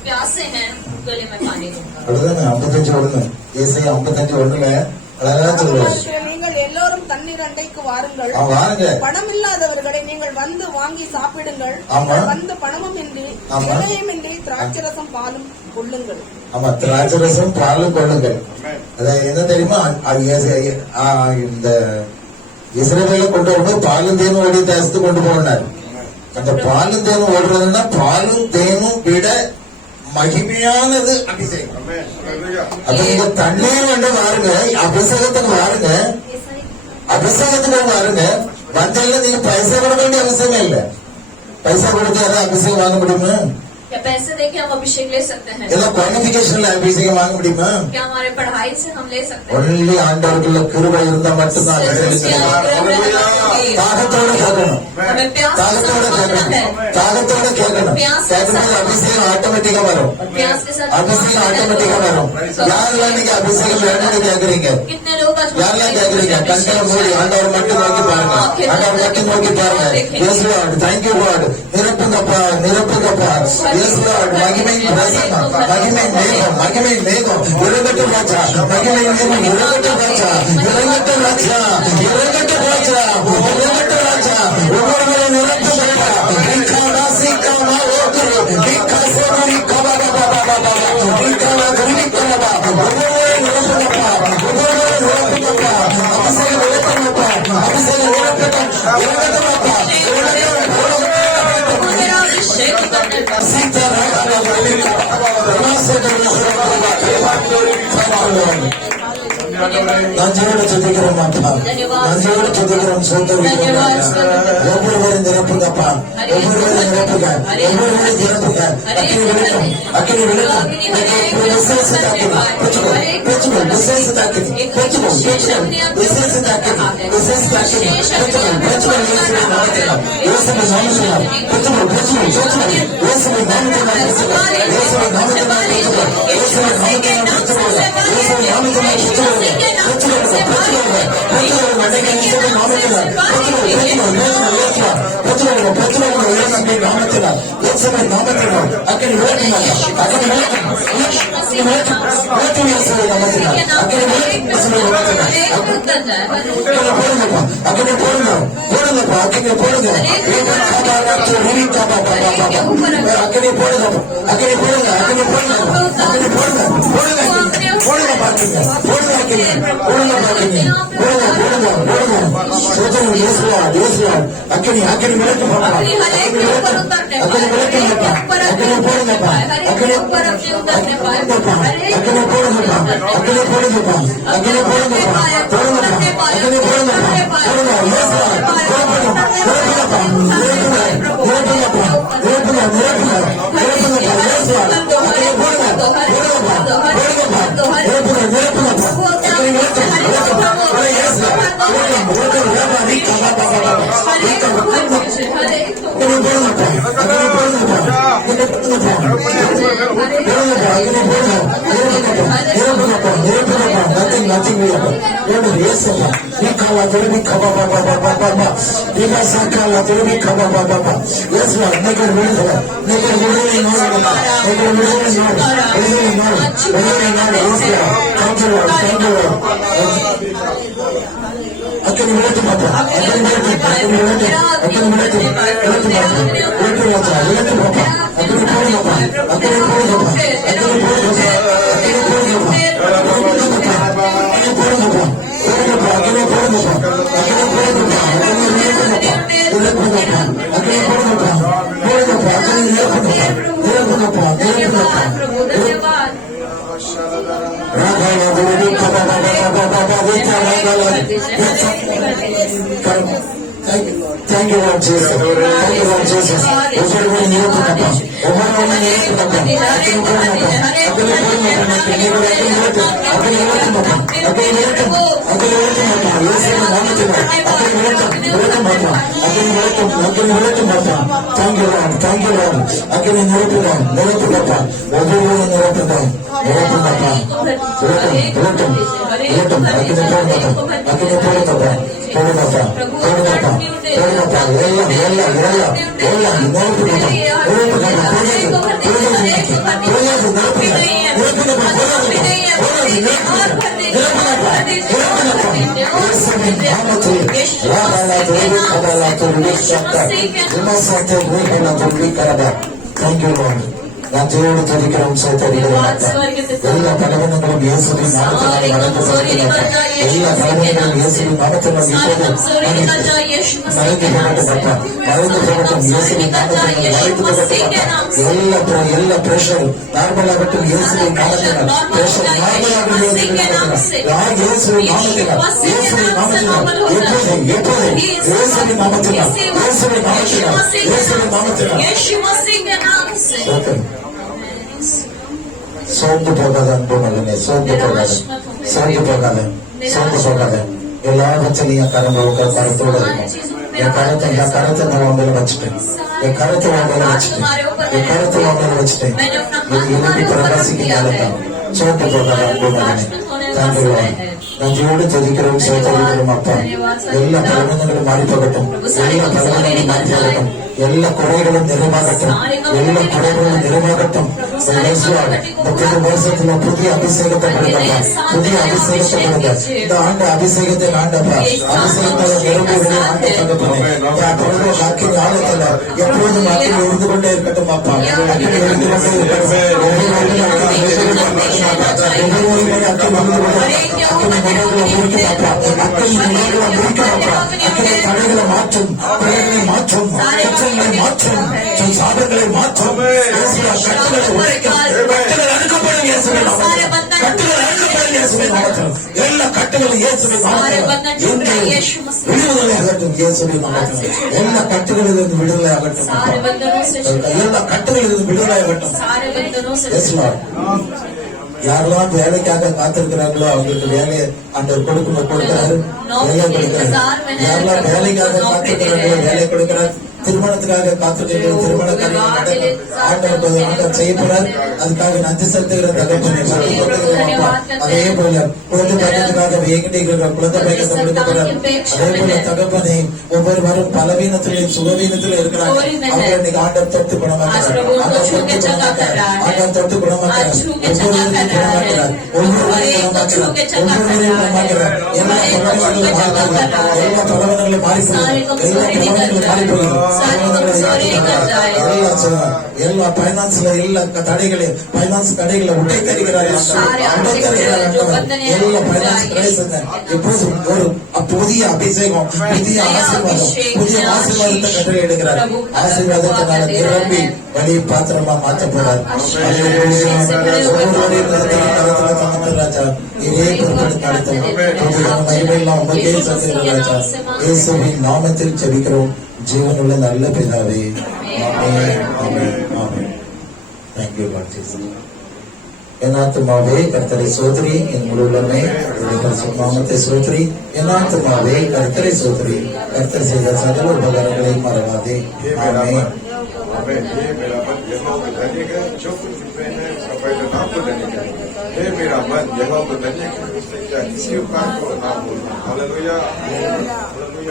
प्यासे हैं उनके लिए मैं पानी दूंगा। அப்படிதானே 55:1 ஏசாயா 55:1 அழகா சொல்றாரு. நீங்கள் எல்லோரும் தண்ணீர் அண்டைக்கு வாருங்கள். வாருங்க. பணம் இல்லாதவர்களை நீங்கள் வந்து வாங்கி சாப்பிடுங்கள். ஆமா. நீங்கள் வந்து பணமுமின்றி ஆமா. எண்ணெயுமின்றி திராட்சரசம் பாலும் கொள்ளுங்கள். ஆமா, திராட்சரசம் பாலும் கொள்ளுங்கள். அதாவது என்ன தெரியுமா, இந்த இஸ்ரவேல கொண்டு வரணும் பாலும் தேனும் ஓடி தேசத்து கொண்டு போனார். அந்த பாலும் தேனும் ஓடுறதுன்னா பாலும் தேனும் விட மகிமையானது அபிஷேகம். அப்ப நீங்க தண்ணீர் வந்து வாருங்க, அபிஷேகத்துக்கு வாருங்க, அபிஷேகத்துக்கு வாருங்க. வந்ததுல நீங்க பைசா கொடுக்க வேண்டிய அவசியமே இல்ல. பைசா கொடுத்து யாராவது அபிஷேகம் வாங்க முடியுமா? क्या पैसे देके हम अभिषेक ले सकते हैं? ஏதோ குவாலிபிகேஷன்ல அபிஷேகம் வாங்க முடியுமா? क्या हमारे पढ़ाई से हम ले सकते हैं? ஒன்லி ஆண்டவருக்குள்ள கிருபை இருந்தா மட்டும்தான் தாகத்தோட கேட்கணும், हमें प्यास के साथ தாகத்தோட मांगना கேட்கணும், है। தாகத்தோட கேட்கணும். கேட்கும்போது அபிஷேகம் ஆட்டோமேட்டிக்கா வரும். प्यास के साथ அபிஷேகம் ஆட்டோமேட்டிக்கா வரும். யாரெல்லாம் நீங்க அபிஷேகம் வேணும்னு கேக்குறீங்க, कितने लोग आज யாரெல்லாம் கேக்குறீங்க, கண்களை மூடி ஆண்டவர் மட்டும் நோக்கி பாருங்க, ஆண்டவர் மட்டும் நோக்கி பாருங்க. எஸ் லார்ட், தேங்க்யூ லார்ட், நிரப்புங்கப்பா நிரப்புங்கப்பா. எஸ் லார்ட், மகிமை பிரசன்னம், மகிமை மேகம், மகிமை மேகம் இறங்கட்டும் ராஜா, மகிமை மேகம் இறங்கட்டும் ராஜா, இறங்கட்டும் ராஜா, இறங்கட்டும் ராஜா, இறங்கட்டும் ராஜா. ஒவ்வொருவரும் நிரப்பும் ராஜா. இக்கானா சீக்காமா ஓகரு, இக்காசேரு இக்கபாபா பாபா பாபா, இக்கானா கிரிக்கலபா. ஒவ்வொருவரும் நிரப்புங்கப்பா, ஒவ்வொருவரும் நிரப்புங்கப்பா. அபிஷேகம் இறக்கணும்ப்பா, அபிஷேகம் இறக்கட்டும், இறங்கட்டும்ப்பா, நன்றியோடு துதிக்கிறோம் அப்பா, நன்றியோடு துதிக்கிறோம், சோதரிக்கிறோம். ஒவ்வொருவரும் நிரப்புங்கப்பா, ஒவ்வொருவரும் நிரப்புங்க, ஒவ்வொருவரும் நிரப்புங்க. அக்கினி விழுக்கும், அக்கினி விழுக்கும். நாமத்தினால் Thank you, Lord Jesus. Thank you, Lord Jesus. Everyone nearupapa. Everyone nearupapa. Thank you, Lord. Thank you, Lord. Again nearupapa. Everyone nearupapa. Thank you, Lord. நான் ஜீவோடு துதிக்கிறோம் எல்லா பலவீனங்களும் இயேசுவின் நாமத்தினால் நடந்து எல்லா பலவீனங்களும் இயேசுவின் நாமத்தினால் இப்போது மறைந்து போகட்டும் மறைந்து போகட்டும் இயேசுவின் நாமத்தினால் மறைந்து போகட்டும் எல்லா பிரஷர் நார்மலாகட்டும் இயேசுவின் நாமத்தினால் பிரஷர் நார்மலாக இயேசுவின் நாமத்தினால் எப்போது இயேசுவின் நாமத்தினால் சோர்ந்து போகாத அன்பு மகனே, சோர்ந்து போகாத எல்லாவற்றிலையும் கரத்தோட இருக்கும். என் கரத்தை நான் உங்களை வச்சுட்டேன். என் கரத்தை வச்சுட்டேன். இது எழுதி பிரகாசிக்கிறாதான். சோர்ந்து போகாத அன்பு மகனே. தாங்குவான் நன்றியோடு துதிக்கிறோம், சோதரிக்கிறோம் அப்பா. எல்லா பலவீனங்களும் மாறி போகட்டும். எல்லா குறைகளும் நிறைவாகட்டும். புதிய வருஷத்துல புதிய அபிஷேகத்தை கொடுங்க. இந்த ஆண்டு அபிஷேகத்தை ஆண்டப்பா, அபிஷேகத்தை நிரம்புவதை ஆண்டு தகப்பனே. வாக்கின் ஆழத்துல எப்போதும் அக்கில் இருந்து கொண்டே இருக்கட்டும் அப்பா. அக்கில் இருந்து கொண்டே இருக்கட்டும். தடைகளை மாற்றும், சாதங்களை மாற்றும், எல்லா கட்டுகளும் விடுதலை ஆகட்டும். எல்லா கட்டுகளிலிருந்து விடுதலை ஆகட்டும். எல்லா கட்டுகளிலிருந்து விடுதலை ஆகட்டும். யாரெல்லாம் வேலைக்காக காத்திருக்கிறார்களோ அவங்களுக்கு வேலையை ஆண்டவர் கொடுக்கிறாரு. யாரெல்லாம் வேலைக்காக காத்திருக்கிறார்களோ வேலை கொடுக்கிறார். திருமணத்துக்காக காத்திருக்கிற திருமண காரியங்கள் ஆண்டவர் செய்யப்படார். அதுக்காக நன்றி செலுத்துகிற தகப்பனே, நன்றி செலுத்துகிற அப்பா. அதே போல குழந்தை பாக்கியத்துக்காக வேண்டிய குழந்தை பாக்கியத்தை கொடுக்கிறார். அதே போல தகப்பனே, ஒவ்வொருவரும் பலவீனத்திலும் சுகவீனத்திலும் இருக்கிறாங்க. அவங்க இன்னைக்கு ஆண்டவர் தொட்டு குணமாக்கிறார். ஆண்டவர் தொட்டு குணமாக்கிறார். ஒவ்வொருவரையும் குணமாக்கிறார். ஒவ்வொருவரையும் குணமாக்கிறார். எல்லா பலவீனங்களும் மாறி எல்லா பைனான்ஸ்ல எல்லா பைனான்ஸ் தடைகளை உடை தருகிறார். எல்லா பைனான்ஸ் கிடைச்சது எப்போது ஒரு புதிய அபிஷேகம், புதிய ஆசீர்வாதத்தை கட்டளை எடுக்கிறார். ஆசீர்வாதத்தினால நிரம்பி வழி பாத்திரமா மாற்றப்படுறார். ராஜா இதே பொருட்கள் நடத்தும் மகிமையெல்லாம் உங்களுக்கே சத்துகிற ராஜா. இயேசுவின் நாமத்தில் ஜெபிக்கிறோம் ஜீவனுள்ள நல்ல பிதாவே. ஆமென், ஆமென், ஆமென். Thank you, Lord Jesus. என் ஆத்துமாவே கர்த்தரை சோதரி, என் முழு உள்ளமே நாமத்தை சோதரி. என் ஆத்துமாவே கர்த்தரை சோதரி, கர்த்தர் செய்த சகல உபகாரங்களை மறவாதே. ஆமென். Amen. हे मेरा मन यहोवा को धन्य कर, जो कुछ उसमें है उसका पहले नाम को धन्य कर। हे मेरा मन यहोवा को धन्य कर, उसने क्या किसी उपकार को नाम बोलना। Hallelujah, hallelujah.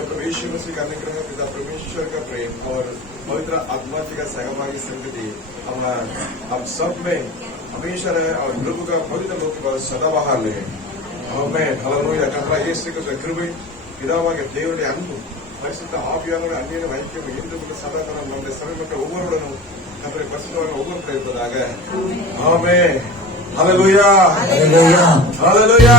प्रभु यीशु मसीह का अनुग्रह, पिता परमेश्वर का प्रेम और पवित्र आत्मा जी का सहभागी संगति हम सब में हमेशा रहे और प्रभु का पवित्र लोक के बाद सदा बाहर रहे। आमेन, हालेलुया। कतरा यीशु क्रिस्त कृपை, பிதாவாகிய தேவனுடைய அன்பு, பரிசுத்த ஆவியானவர் அந்நியன வைக்கும் இன்று சதாகாலம் நம்முடைய சபைப்பட்ட ஒவ்வொருடனும் நம்முடைய பரிசுத்தவான்கள் ஒவ்வொருத்தர் இருப்பதாக. ஆமென், ஹல்லேலூயா, ஹல்லேலூயா, ஹல்லேலூயா.